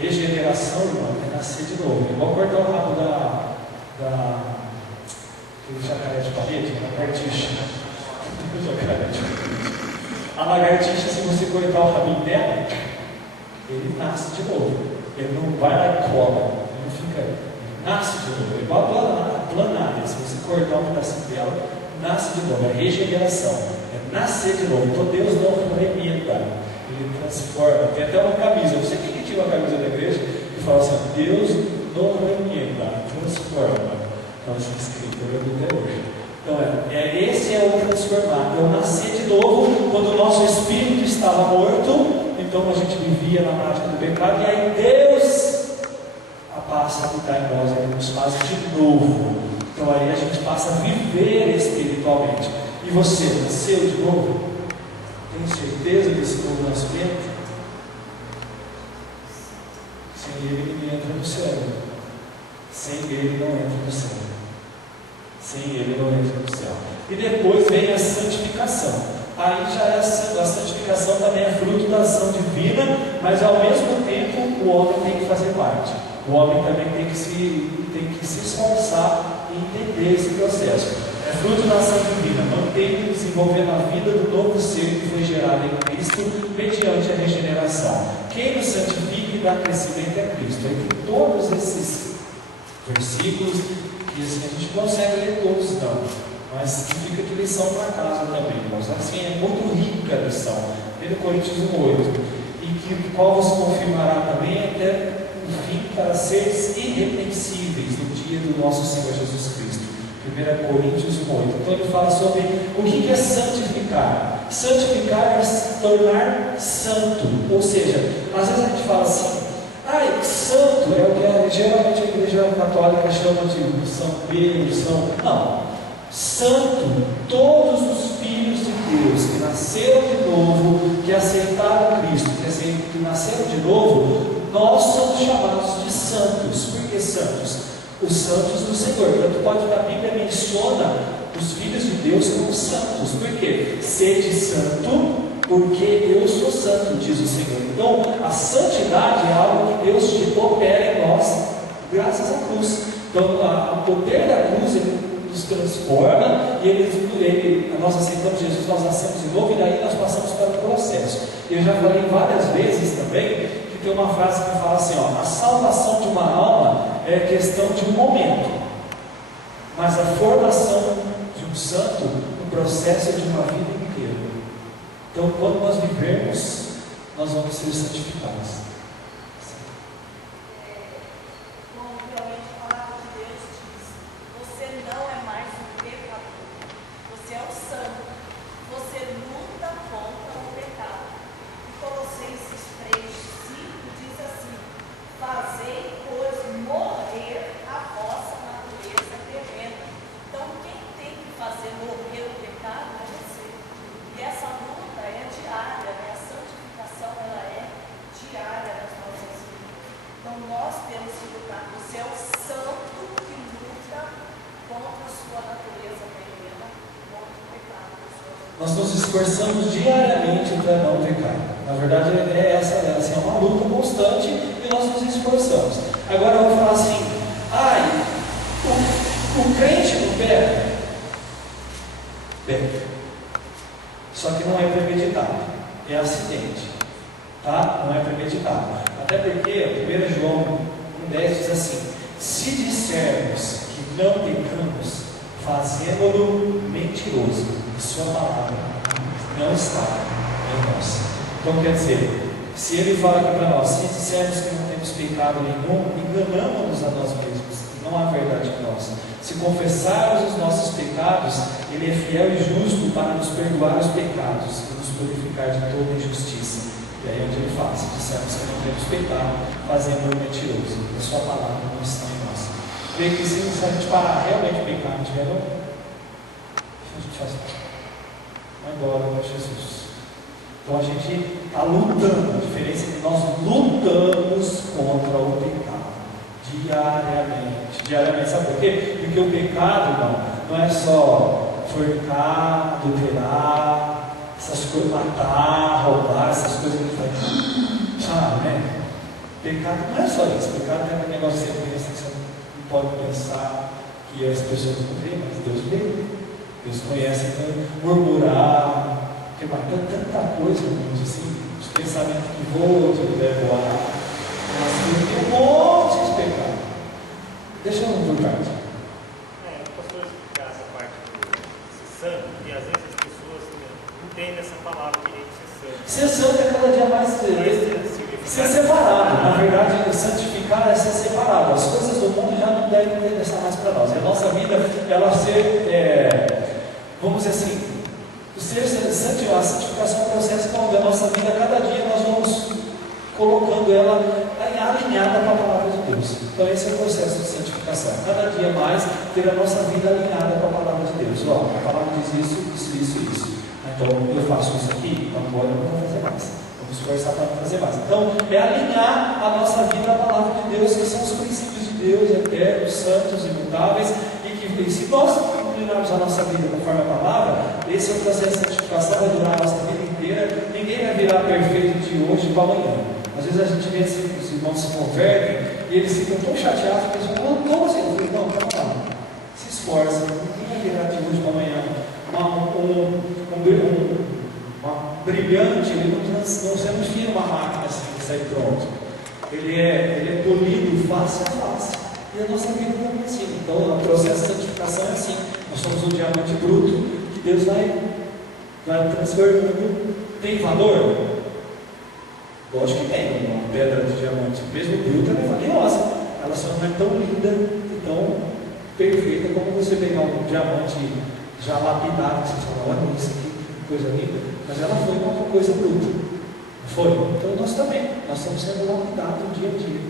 Regeneração, irmão, é nascer de novo. Igual cortar o rabo do jacaré de parede, a lagartixa. A lagartixa, se você cortar o rabinho dela, ele nasce de novo. Ele não vai lá e cola, ele não fica. Ele nasce de novo. É igual a planada. Se você cortar um pedacinho dela, nasce de novo. É regeneração. É nascer de novo. Então Deus não remenda. Ele transforma. Tem até uma camisa. Você que tinha uma camisa da igreja que fala assim: Deus não remenda, transforma. Então isso é escrito, eu lembro até hoje. Então esse é o transformar. É o nascer de novo. Quando o nosso espírito estava morto, então a gente vivia na prática do pecado, e aí Deus passa a habitar em nós, Ele nos faz de novo. Então aí a gente passa a viver espiritualmente. E você nasceu de novo? Tem certeza desse novo nascimento? Sem Ele ninguém entra no céu. Sem Ele não entra no céu. Sem Ele não entra no céu. E depois vem a santificação. Aí já é a santificação também é fruto da ação divina, mas ao mesmo tempo o homem tem que fazer parte. O homem também tem que se esforçar em entender esse processo. É fruto da ação divina, mantendo e desenvolvendo a vida do novo ser que foi gerado em Cristo mediante a regeneração. Quem nos santifica e dá crescimento é Cristo. Aí tem todos esses versículos que assim, a gente consegue ler todos, não. Mas fica aquele lição para casa também, irmãos. Assim, é muito rica a lição. 1 Coríntios 1:8. E que qual vos confirmará também até o fim, para seres irrepreensíveis no dia do nosso Senhor Jesus Cristo. 1 Coríntios 1:8. Então ele fala sobre o que é santificar. Santificar é se tornar santo. Ou seja, às vezes a gente fala assim, santo é o que geralmente a igreja católica chama de São Pedro, Não. Santo, todos os filhos de Deus que nasceram de novo, que aceitaram Cristo, que nasceram de novo, nós somos chamados de santos. Por que santos? Os santos do Senhor. Tanto pode que a Bíblia menciona os filhos de Deus como santos. Por quê? Sede santo, porque eu sou santo, diz o Senhor. Então, a santidade é algo que Deus opera em nós, graças à cruz. Então, o poder da cruz, ele nos transforma, e nós aceitamos Jesus, nós nascemos de novo, e daí nós passamos para o processo. Eu já falei várias vezes também, que tem uma frase que fala assim, a salvação de uma alma é questão de um momento, mas a formação de um santo, o processo de uma vida inteira. Então, quando nós vivermos, nós vamos ser santificados. Nós nos esforçamos diariamente para não pecar. Na verdade, é uma luta constante e nós nos esforçamos. Agora eu vou falar assim: o crente não peca? Peca. Só que não é premeditado, é acidente. Tá? Não é premeditado. Até porque 1 João 1,10 diz assim: se dissermos que não pecamos, fazemos-lo mentiroso, e sua palavra não está em nós. Então quer dizer, se ele fala aqui para nós, se dissermos que não temos pecado nenhum, enganamos-nos a nós mesmos, e não há verdade em nós. Se confessarmos os nossos pecados, ele é fiel e justo para nos perdoar os pecados e nos purificar de toda injustiça. E aí onde ele fala, se dissermos que não temos pecado, fazemos-lo mentiroso, e a sua palavra não está em nós. Creio que se a gente parar realmente pecar, não tiver não, a gente faz vai embora para Jesus. Então a gente está lutando. A diferença é que nós lutamos contra o pecado diariamente. Sabe por quê? Porque o pecado, não é só forcar, adulterar, essas coisas, matar, roubar, essas coisas que a gente faz. Sabe, né? Pecado não é só isso. Pecado é aquele negócio que você pensa, que você não pode pensar que as pessoas não veem, mas Deus vê. Deus conhece, então, murmurar, que vai tanta coisa, irmãos, assim, os pensamentos que voam, que levam a tem um monte de pecado. Deixa eu voltar. Pastor, explicar essa parte do ser santo, e às vezes as pessoas não entendem essa palavra direito de ser santo. Ser santo é cada dia mais ser separado. Na verdade, santificar é ser separado. As coisas do mundo já não devem interessar mais para nós. A nossa vida, ela ser, vamos dizer assim, a santificação é um processo onde a nossa vida, cada dia nós vamos colocando ela alinhada com a palavra de Deus. Então esse é o processo de santificação. Cada dia mais ter a nossa vida alinhada com a palavra de Deus. A palavra diz isso. Então eu faço isso aqui, então agora eu não vou fazer mais. Vamos esforçar para não fazer mais. Então é alinhar a nossa vida à palavra de Deus, que são os princípios de Deus, eternos, santos, imutáveis, e que se nós inclinarmos a nossa vida conforme a palavra, esse é o processo de santificação, vai durar a nossa vida inteira. Ninguém vai virar perfeito de hoje para amanhã. Às vezes a gente vê os irmãos se convertem e eles ficam tão chateados que eles falam: como assim? Eu falei: não, calma, se esforça, ninguém vai virar de hoje para amanhã uma brilhante, ele não se enfia uma máquina assim que sai pronto. Ele é polido face a face. E a nossa vida também é assim. Então o processo de santificação é assim. Nós somos um diamante bruto que Deus vai transformando. Tem valor? Lógico que tem. Uma pedra de diamante, mesmo bruta, ela é valiosa. Ela só não é tão linda e tão perfeita como você pegar um diamante já lapidado, que você fala, olha isso aqui, que coisa linda, mas ela foi uma coisa bruta. Não foi? Então nós também, nós estamos sendo lapidados dia a dia.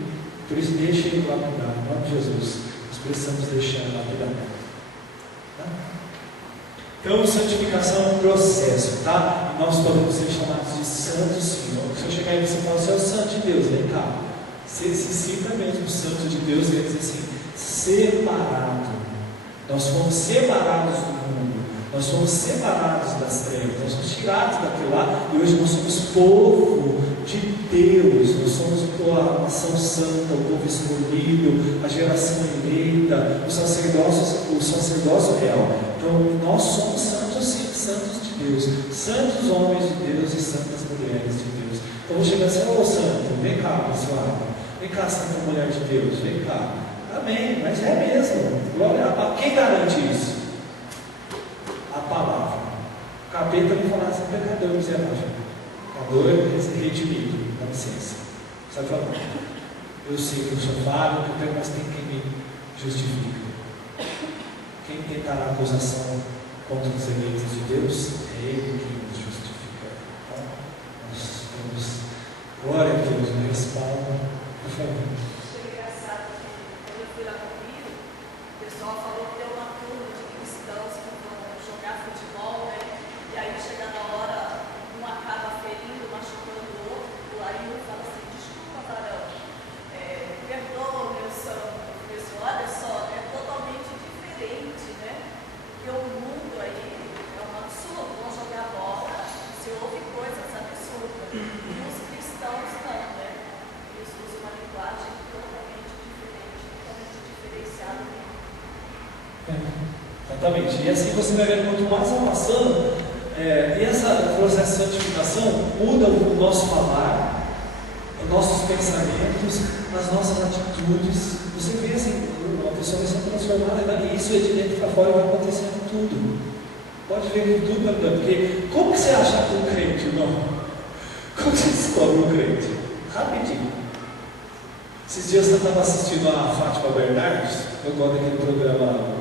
Por isso deixe ele lapidar, em nome de Jesus. Nós precisamos deixar ele lapidar. Tá? Então, santificação é um processo, tá? E nós podemos ser chamados de santos, sim. Se eu chegar aí e você falar, você é o santo de Deus, vem cá. Você se cita mesmo o santo de Deus, e ele diz assim, separado. Nós fomos separados do mundo, nós fomos separados das trevas, nós fomos tirados daquilo lá, e hoje nós somos povo de Deus, nós somos a nação santa, o povo escolhido, a geração eleita, o sacerdócio real. Então nós somos santos, sim, santos de Deus, santos homens de Deus e santas mulheres de Deus. Então vou chegar assim, ô santo, vem cá, pessoal, vem cá, santa mulher de Deus, vem cá. Amém, mas é mesmo. Glória a Deus. Quem garante isso? A palavra. O capeta me falar assim, pecador miserável. Pecador é redimido, dá licença. Sabe falar? Eu sei que eu sou falho, mas tem quem me justifica. Quem tentará acusação contra os eleitos de Deus é Ele que nos justifica. Então, nós temos glória a Deus, no respaldo, por favor. O pessoal falou que tem uma turma de cristãos que vão jogar futebol, né? E aí chega na hora, um acaba ferindo, machucando o outro, aí um fala assim, desculpa, varão, perdoa meu santo. Olha só, é totalmente diferente, né? Porque o mundo aí é um absurdo, vão jogar bola, se ouve coisas absurdas. E os cristãos não, né? Eles usam uma linguagem totalmente diferente, totalmente diferenciada. Exatamente, e assim você vai ver quanto mais vai passando, e esse processo de santificação muda o nosso falar, os nossos pensamentos, as nossas atitudes. Você vê assim, uma pessoa vai sendo transformada, e isso de dentro para fora vai acontecendo tudo. Pode ver que tudo andando, porque como que você acha um crente, irmão? Como você descobre um crente? Rapidinho. Esses dias eu estava assistindo a Fátima Bernardes, eu gosto daquele programa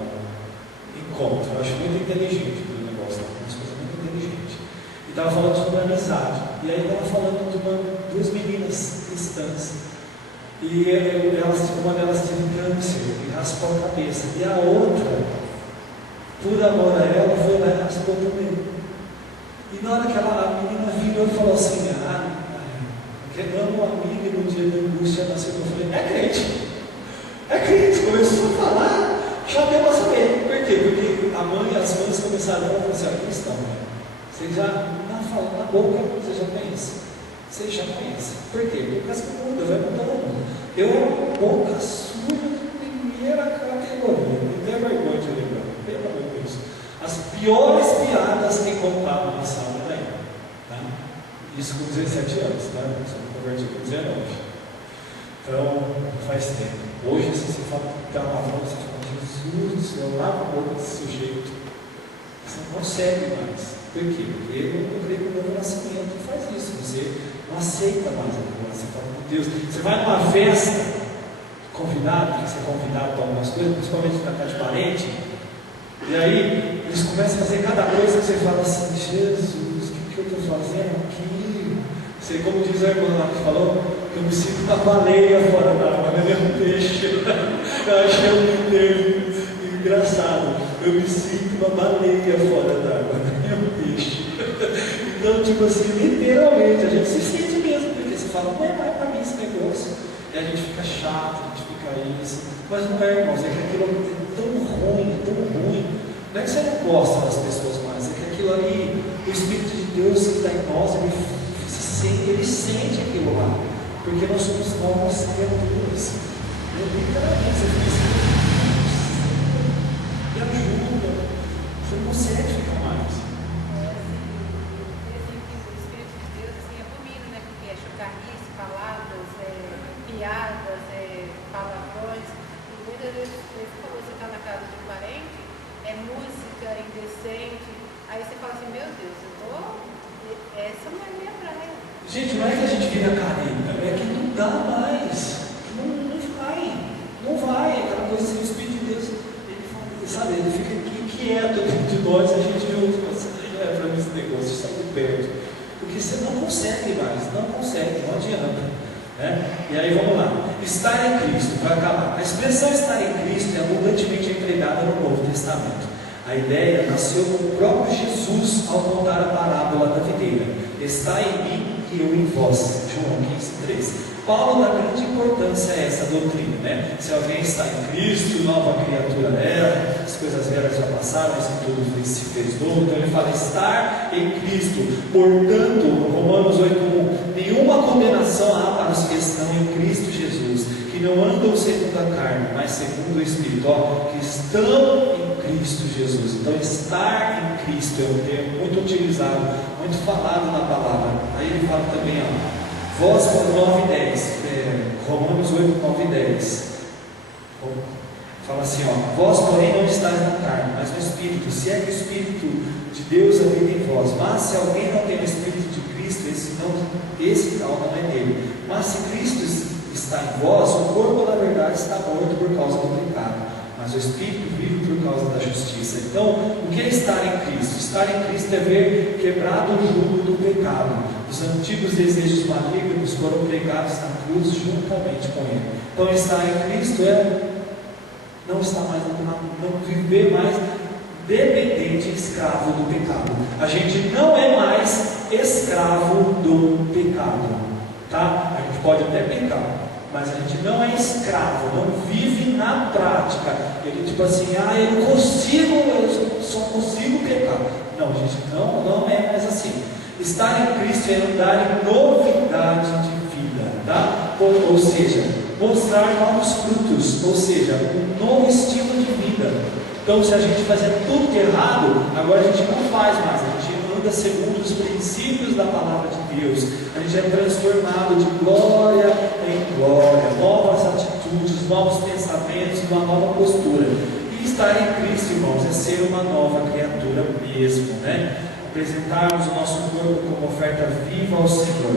Encontro, eu acho muito inteligente o negócio, uma coisa muito inteligente. E estava falando sobre amizade, e aí estava falando de duas meninas cristãs, e uma delas teve câncer e raspou a cabeça, e a outra, por amor a ela, foi lá e raspou também. E na hora que a menina virou e falou assim, porque amo a amiga e no dia da angústia nasceu, eu falei, é crente, começou a falar, já deu para saber. Por quê? Porque a mãe e as mães começaram a falar assim, cristão, né? Você já falando na boca, você já conhece. Por quê? Porque as muda, vai mudando. Eu era uma boca suja de primeira categoria, não tenho vergonha de lembrar, pelo amor de Deus. As piores piadas que contavam na sala daí. Tá? Isso com 17 anos, tá? Só me converti com 19. Então, faz tempo. Hoje, se você fala que está lavando, você fala, Jesus do céu, lava a boca desse sujeito. Você não consegue mais. Por quê? Porque eu creio que o novo nascimento faz isso. Você não aceita mais a coisa. Você fala com Deus. Você vai numa festa, convidado, que você é convidado para algumas coisas, principalmente na casa de parente, e aí eles começam a fazer cada coisa que você fala assim, Jesus, o que eu estou fazendo aqui? Você, como diz a irmã lá que falou, eu me sinto uma baleia fora d'água, não é um peixe. Eu achei um termo engraçado. Eu me sinto uma baleia fora d'água, não é um peixe. Então, tipo assim, literalmente, a gente se sente mesmo, porque você fala, não vai para mim esse negócio. E a gente fica chato, a gente fica isso. Mas não é, irmãos, é que aquilo é tão ruim, tão ruim. Não é que você não gosta das pessoas mais, é que aquilo ali, o Espírito de Deus que está em nós, ele sente aquilo lá. Porque nós somos novas criaturas. Literalmente, você fica assim, me ajuda. Você não consegue ficar mais. O Espírito de Deus assim, abomina, né? Porque é chocarrice, palavras, piadas, palavrões. E muitas vezes, você falou, você está na casa de um parente, é música indecente, Gente, não é que a gente vira careta, é que não dá mais. Não vai. Aquela coisa assim, o Espírito de Deus, ele fala, sabe, ele fica quieto dentro de nós, a gente ouve, não é para mim esse negócio, sai de perto. Porque você não consegue mais, não adianta. Né? E aí vamos lá, estar em Cristo, para acabar. A expressão estar em Cristo é abundantemente empregada no Novo Testamento. A ideia nasceu com o próprio Jesus ao contar a parábola da videira. Está em mim e eu em vós. João 15:3. Paulo dá grande importância a essa doutrina, né? Se alguém está em Cristo, nova criatura é, as coisas velhas já passaram, isso tudo se fez novo. Então ele fala estar em Cristo. Portanto, Romanos 8:1, nenhuma condenação há para os que estão em Cristo Jesus, que não andam segundo a carne, mas segundo o Espírito, que estão em Cristo Jesus. Então estar em Cristo é um termo muito utilizado, muito falado na palavra. Aí ele fala também, vós, 9:10, Romanos 8:9-10. Fala assim, vós porém não estáis na carne, mas no Espírito, se é que o Espírito de Deus habita em vós. Mas se alguém não tem o Espírito de Cristo, esse tal não é dele. Mas se Cristo está em vós, o corpo na verdade está morto por causa do pecado, mas o Espírito vive por causa da justiça. Então, o que é estar em Cristo? Estar em Cristo é ver quebrado o jugo do pecado. Os antigos desejos malignos foram pregados na cruz juntamente com Ele. Então, estar em Cristo é não estar mais, não viver mais dependente, escravo do pecado. A gente não é mais escravo do pecado, tá? A gente pode até pecar, mas a gente não é escravo, não vive na prática. Ele tipo assim, eu só consigo pecar. Não, gente, não é mais assim. Estar em Cristo é andar em novidade de vida, tá? Ou seja, mostrar novos frutos, ou seja, um novo estilo de vida. Então, se a gente fazia tudo de errado, agora a gente não faz mais, a gente anda segundo os princípios da palavra de Deus. A gente é transformado de glória em glória, novas atitudes, novos pensamentos, uma nova postura. E estar em Cristo, irmãos, é ser uma nova criatura mesmo, né? Apresentarmos o nosso corpo como oferta viva ao Senhor.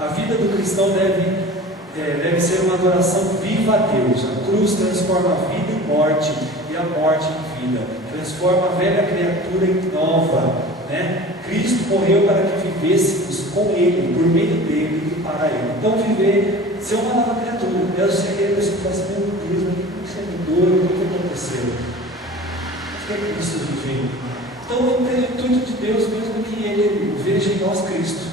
A vida do cristão deve ser uma adoração viva a Deus. A cruz transforma a vida em morte e a morte em vida. Transforma a velha criatura em nova, né? Cristo morreu para que vivêssemos com Ele, por meio dele e para Ele. Então viver, ser uma nova criatura. Eu sei que a pessoa fala assim, meu Deus, mas que mudou, o que aconteceu? O que é Cristo viveu? Então é o intuito de Deus mesmo que Ele veja em nós Cristo.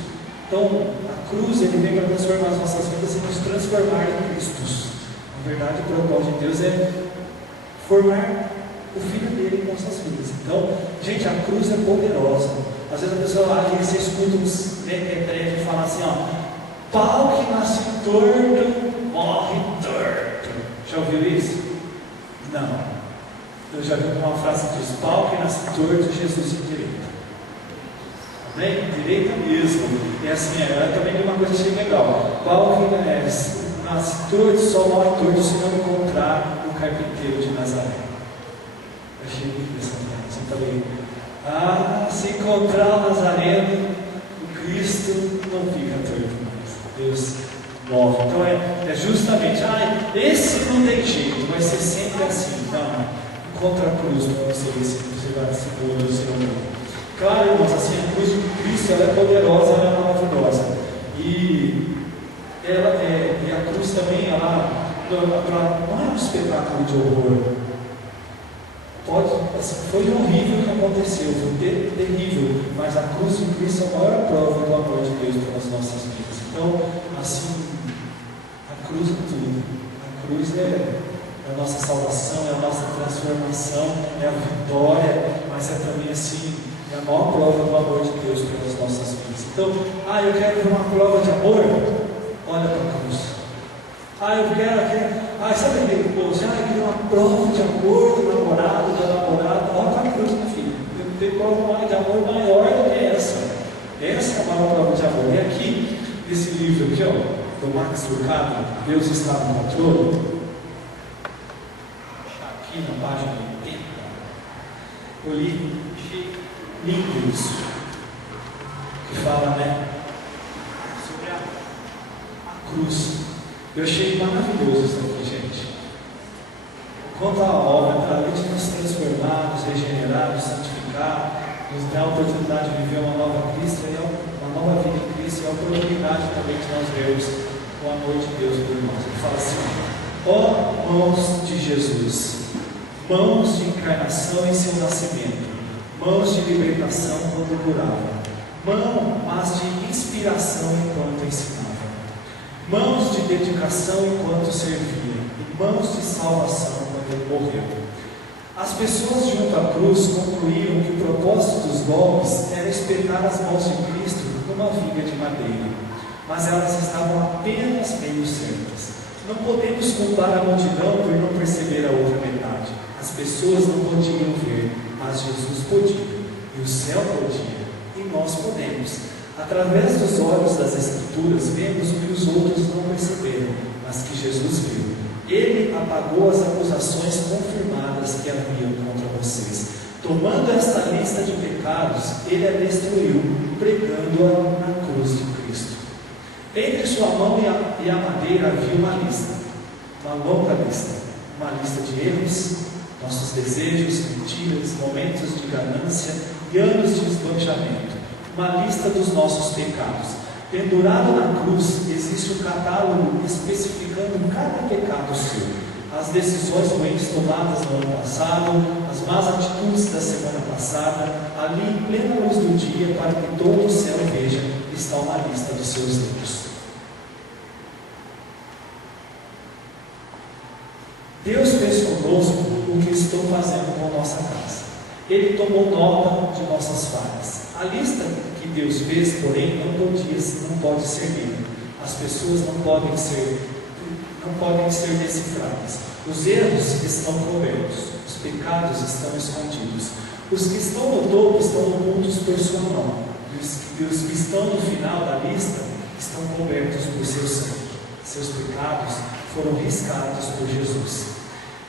Então a cruz, Ele vem para transformar as nossas vidas e nos transformar em Cristos. Na verdade, o propósito de Deus é formar o Filho dele em nossas vidas. Então, gente, a cruz é poderosa. Às vezes a pessoa lá, você escuta uns representantes falar assim, pau que nasce torto, morre torto. Já ouviu isso? Não. Eu já vi uma frase que diz, pau que nasce torto, Jesus endireita. Amém? Direita mesmo. É assim, eu também vi uma coisa que achei legal. Pau que nasce torto, só morre torto se não encontrar o carpinteiro de Nazaré. Achei muito essa frase. Eu falei, se encontrar o Nazareno, o Cristo não fica torto mais. Deus move. Então é justamente, esse não tem jeito, vai ser sempre assim. Não, encontra a cruz para você ver se você vai se pôr ou se não. Claro, irmãos, assim, a cruz de Cristo ela é poderosa, ela é maravilhosa. E a cruz também, ela não é um espetáculo de horror. Foi horrível o que aconteceu, foi terrível, mas a cruz de Cristo é a maior prova do amor de Deus pelas nossas vidas. Então, assim, a cruz é tudo. A cruz é a nossa salvação, é a nossa transformação, é a vitória, mas é também assim, é a maior prova do amor de Deus pelas nossas vidas. Então, eu quero ver uma prova de amor, olha para a cruz. Eu quero sabe aquele post? Eu quero uma prova de amor do namorado, da namorada. Olha para a cruz, minha filha. Não tem prova de amor maior do que essa. Essa é a maior prova de amor. E aqui, nesse livro aqui, do Max Lucado, Deus está no controle. Aqui na página 80, eu li lindo isso. Que fala, sobre a Eu achei maravilhoso isso aqui, gente. Quanto à obra, além de nos transformar, nos regenerar, nos santificar, nos dar a oportunidade de viver uma nova vida em Cristo, e a oportunidade também de nós vermos o amor de Deus por nós. Ele fala assim: ó mãos de Jesus, mãos de encarnação em seu nascimento, mãos de libertação quando curava, mas de inspiração enquanto ensinava, mãos de dedicação enquanto servia, e mãos de salvação quando ele morreu. As pessoas junto à cruz concluíram que o propósito dos golpes era espetar as mãos de Cristo numa viga de madeira, mas elas estavam apenas meio certas. Não podemos culpar a multidão por não perceber a outra metade. As pessoas não podiam ver, mas Jesus podia, e o céu podia, e nós podemos. Através dos olhos das Escrituras, vemos o que os outros não perceberam, mas que Jesus viu. Ele apagou as acusações confirmadas que haviam contra vocês. Tomando esta lista de pecados, ele a destruiu, pregando-a na cruz de Cristo. Entre sua mão e a madeira havia uma lista, uma longa lista, uma lista de erros, nossos desejos, mentiras, momentos de ganância e anos de esbanjamento, uma lista dos nossos pecados. Pendurado na cruz, existe um catálogo especificando cada pecado seu, as decisões ruins tomadas no ano passado, as más atitudes da semana passada, ali em plena luz do dia, para que todo o céu veja, está uma lista dos seus erros. Deus fez conosco o que estou fazendo com nossa casa. Ele tomou nota de nossas falhas. A lista que Deus fez, porém, não pode ser lida. As pessoas não podem ser decifradas. Os erros estão cobertos, os pecados estão escondidos. Os que estão no topo estão ocultos por sua mão, e os que estão no final da lista estão cobertos por seu sangue. Seus pecados foram riscados por Jesus.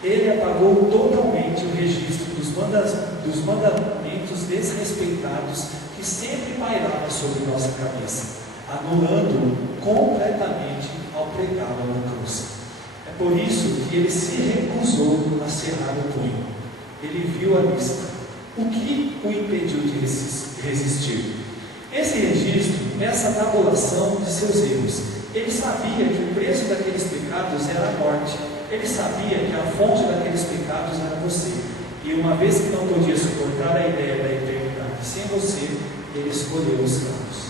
Ele apagou totalmente o registro dos mandamentos desrespeitados que sempre pairavam sobre nossa cabeça, anulando-o completamente ao pregá-lo na cruz. É por isso que ele se recusou a cerrar o punho. Ele viu a lista. O que o impediu de resistir? Esse registro, essa tabulação de seus erros. Ele sabia que o preço daqueles pecados era a morte. Ele sabia que a fonte daqueles pecados era você. E uma vez que não podia suportar a ideia da eternidade sem você, ele escolheu os cabos.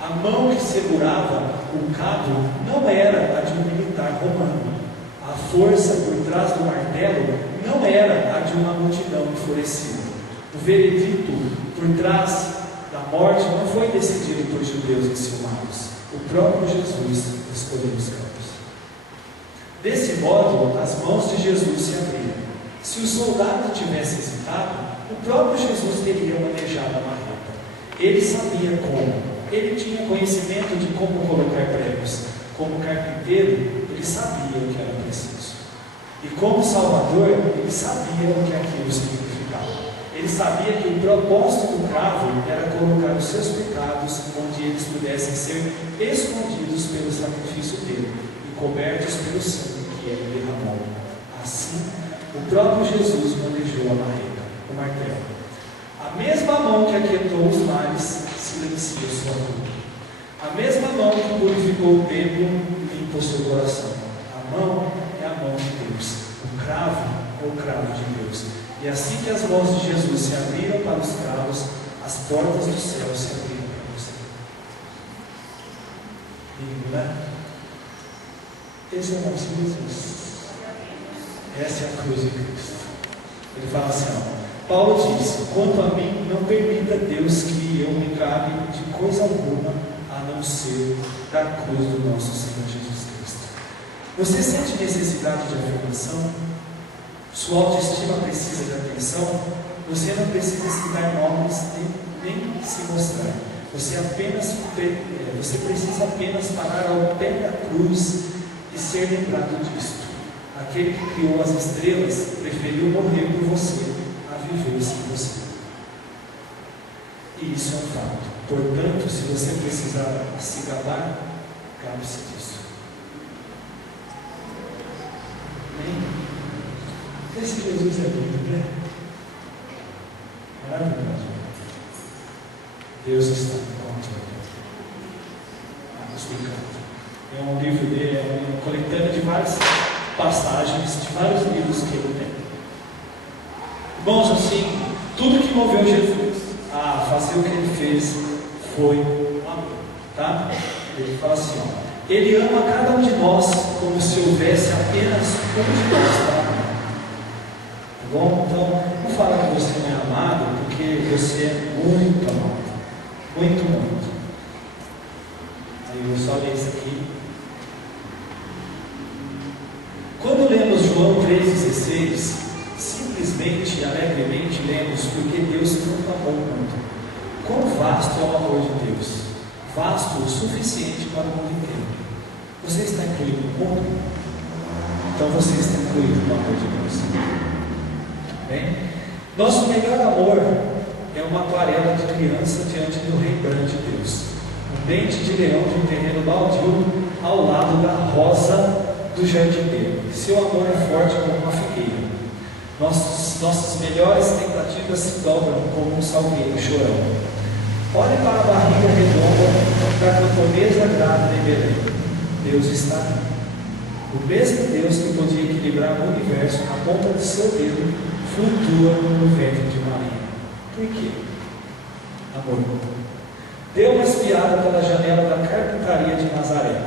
A mão que segurava o cabo não era a de um militar romano. A força por trás do martelo não era a de uma multidão enfurecida. O veredito por trás da morte não foi decidido por judeus enciumados. O próprio Jesus escolheu os cabos. Desse modo, as mãos de Jesus se abriram. Se o soldado tivesse hesitado, o próprio Jesus teria manejado a marreta. Ele sabia como. Ele tinha conhecimento de como colocar pregos. Como carpinteiro, ele sabia o que era preciso. E como Salvador, ele sabia o que aquilo significava. Ele sabia que o propósito do cravo era colocar os seus pecados onde eles pudessem ser escondidos pelo sacrifício dele e cobertos pelo sangue que ele derramou. Assim, o próprio Jesus manejou a marreta, o martelo. A mesma mão que aquietou os mares silenciou sua dor. A mesma mão que purificou o templo limpou seu coração. A mão é a mão de Deus. O cravo é o cravo de Deus. E assim que as mãos de Jesus se abriram para os cravos, as portas do céu se abriram para você. Lindo, né? Esse é o nosso Jesus. Essa é a cruz de Cristo. Ele fala assim, Paulo disse: quanto a mim, não permita Deus que eu me gabe de coisa alguma, a não ser da cruz do nosso Senhor Jesus Cristo. Você sente necessidade de afirmação? Sua autoestima precisa de atenção? Você não precisa se dar nomes nem se mostrar. Você precisa apenas parar ao pé da cruz e ser lembrado disto. Aquele que criou as estrelas preferiu morrer por você a viver sem você. E isso é um fato. Portanto, se você precisar se gabar, gabe-se disso. Esse Jesus é lindo, né? Maravilhoso. Deus está no controle. É um livro dele, é uma coletânea de várias passagens, de vários livros que ele tem. Irmãos, assim, tudo que moveu Jesus a fazer o que ele fez foi o amor, tá? Ele fala assim, ó, ele ama cada um de nós como se houvesse apenas um de nós para amar. Tá bom? Então, não fala que você não é amado, porque você é muito amado. Muito, muito. Aí eu só ler isso aqui. Quando lemos João 3,16, simplesmente e alegremente lemos porque Deus tanto amou o mundo. Quão vasto é o amor de Deus! Vasto o suficiente para o mundo inteiro. Você está incluído no mundo? Então você está incluído no amor de Deus. Bem? Nosso melhor amor é uma aquarela de criança diante do Rembrandt de Deus. Um dente de leão de um terreno baldio ao lado da rosa do jardineiro. Seu amor é forte como uma figueira. Nossas melhores tentativas se dobram como um salgueiro chorão. Olhe para a barriga redonda da camponesa grávida em Belém. Deus está ali. O mesmo Deus que podia equilibrar o universo na ponta de seu dedo flutua no ventre de Maria. Por quê? Amor. Deu uma espiada pela janela da carpintaria de Nazaré.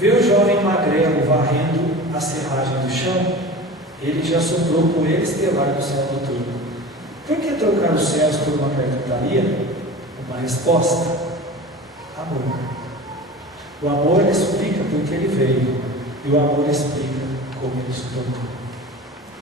Vê o jovem magrelo varrendo a serragem do chão. Ele já soprou poeira estelar do céu noturno. Por que trocar os céus por uma carpintaria? Uma resposta: amor. O amor explica porque ele veio, e o amor explica como ele se tornou.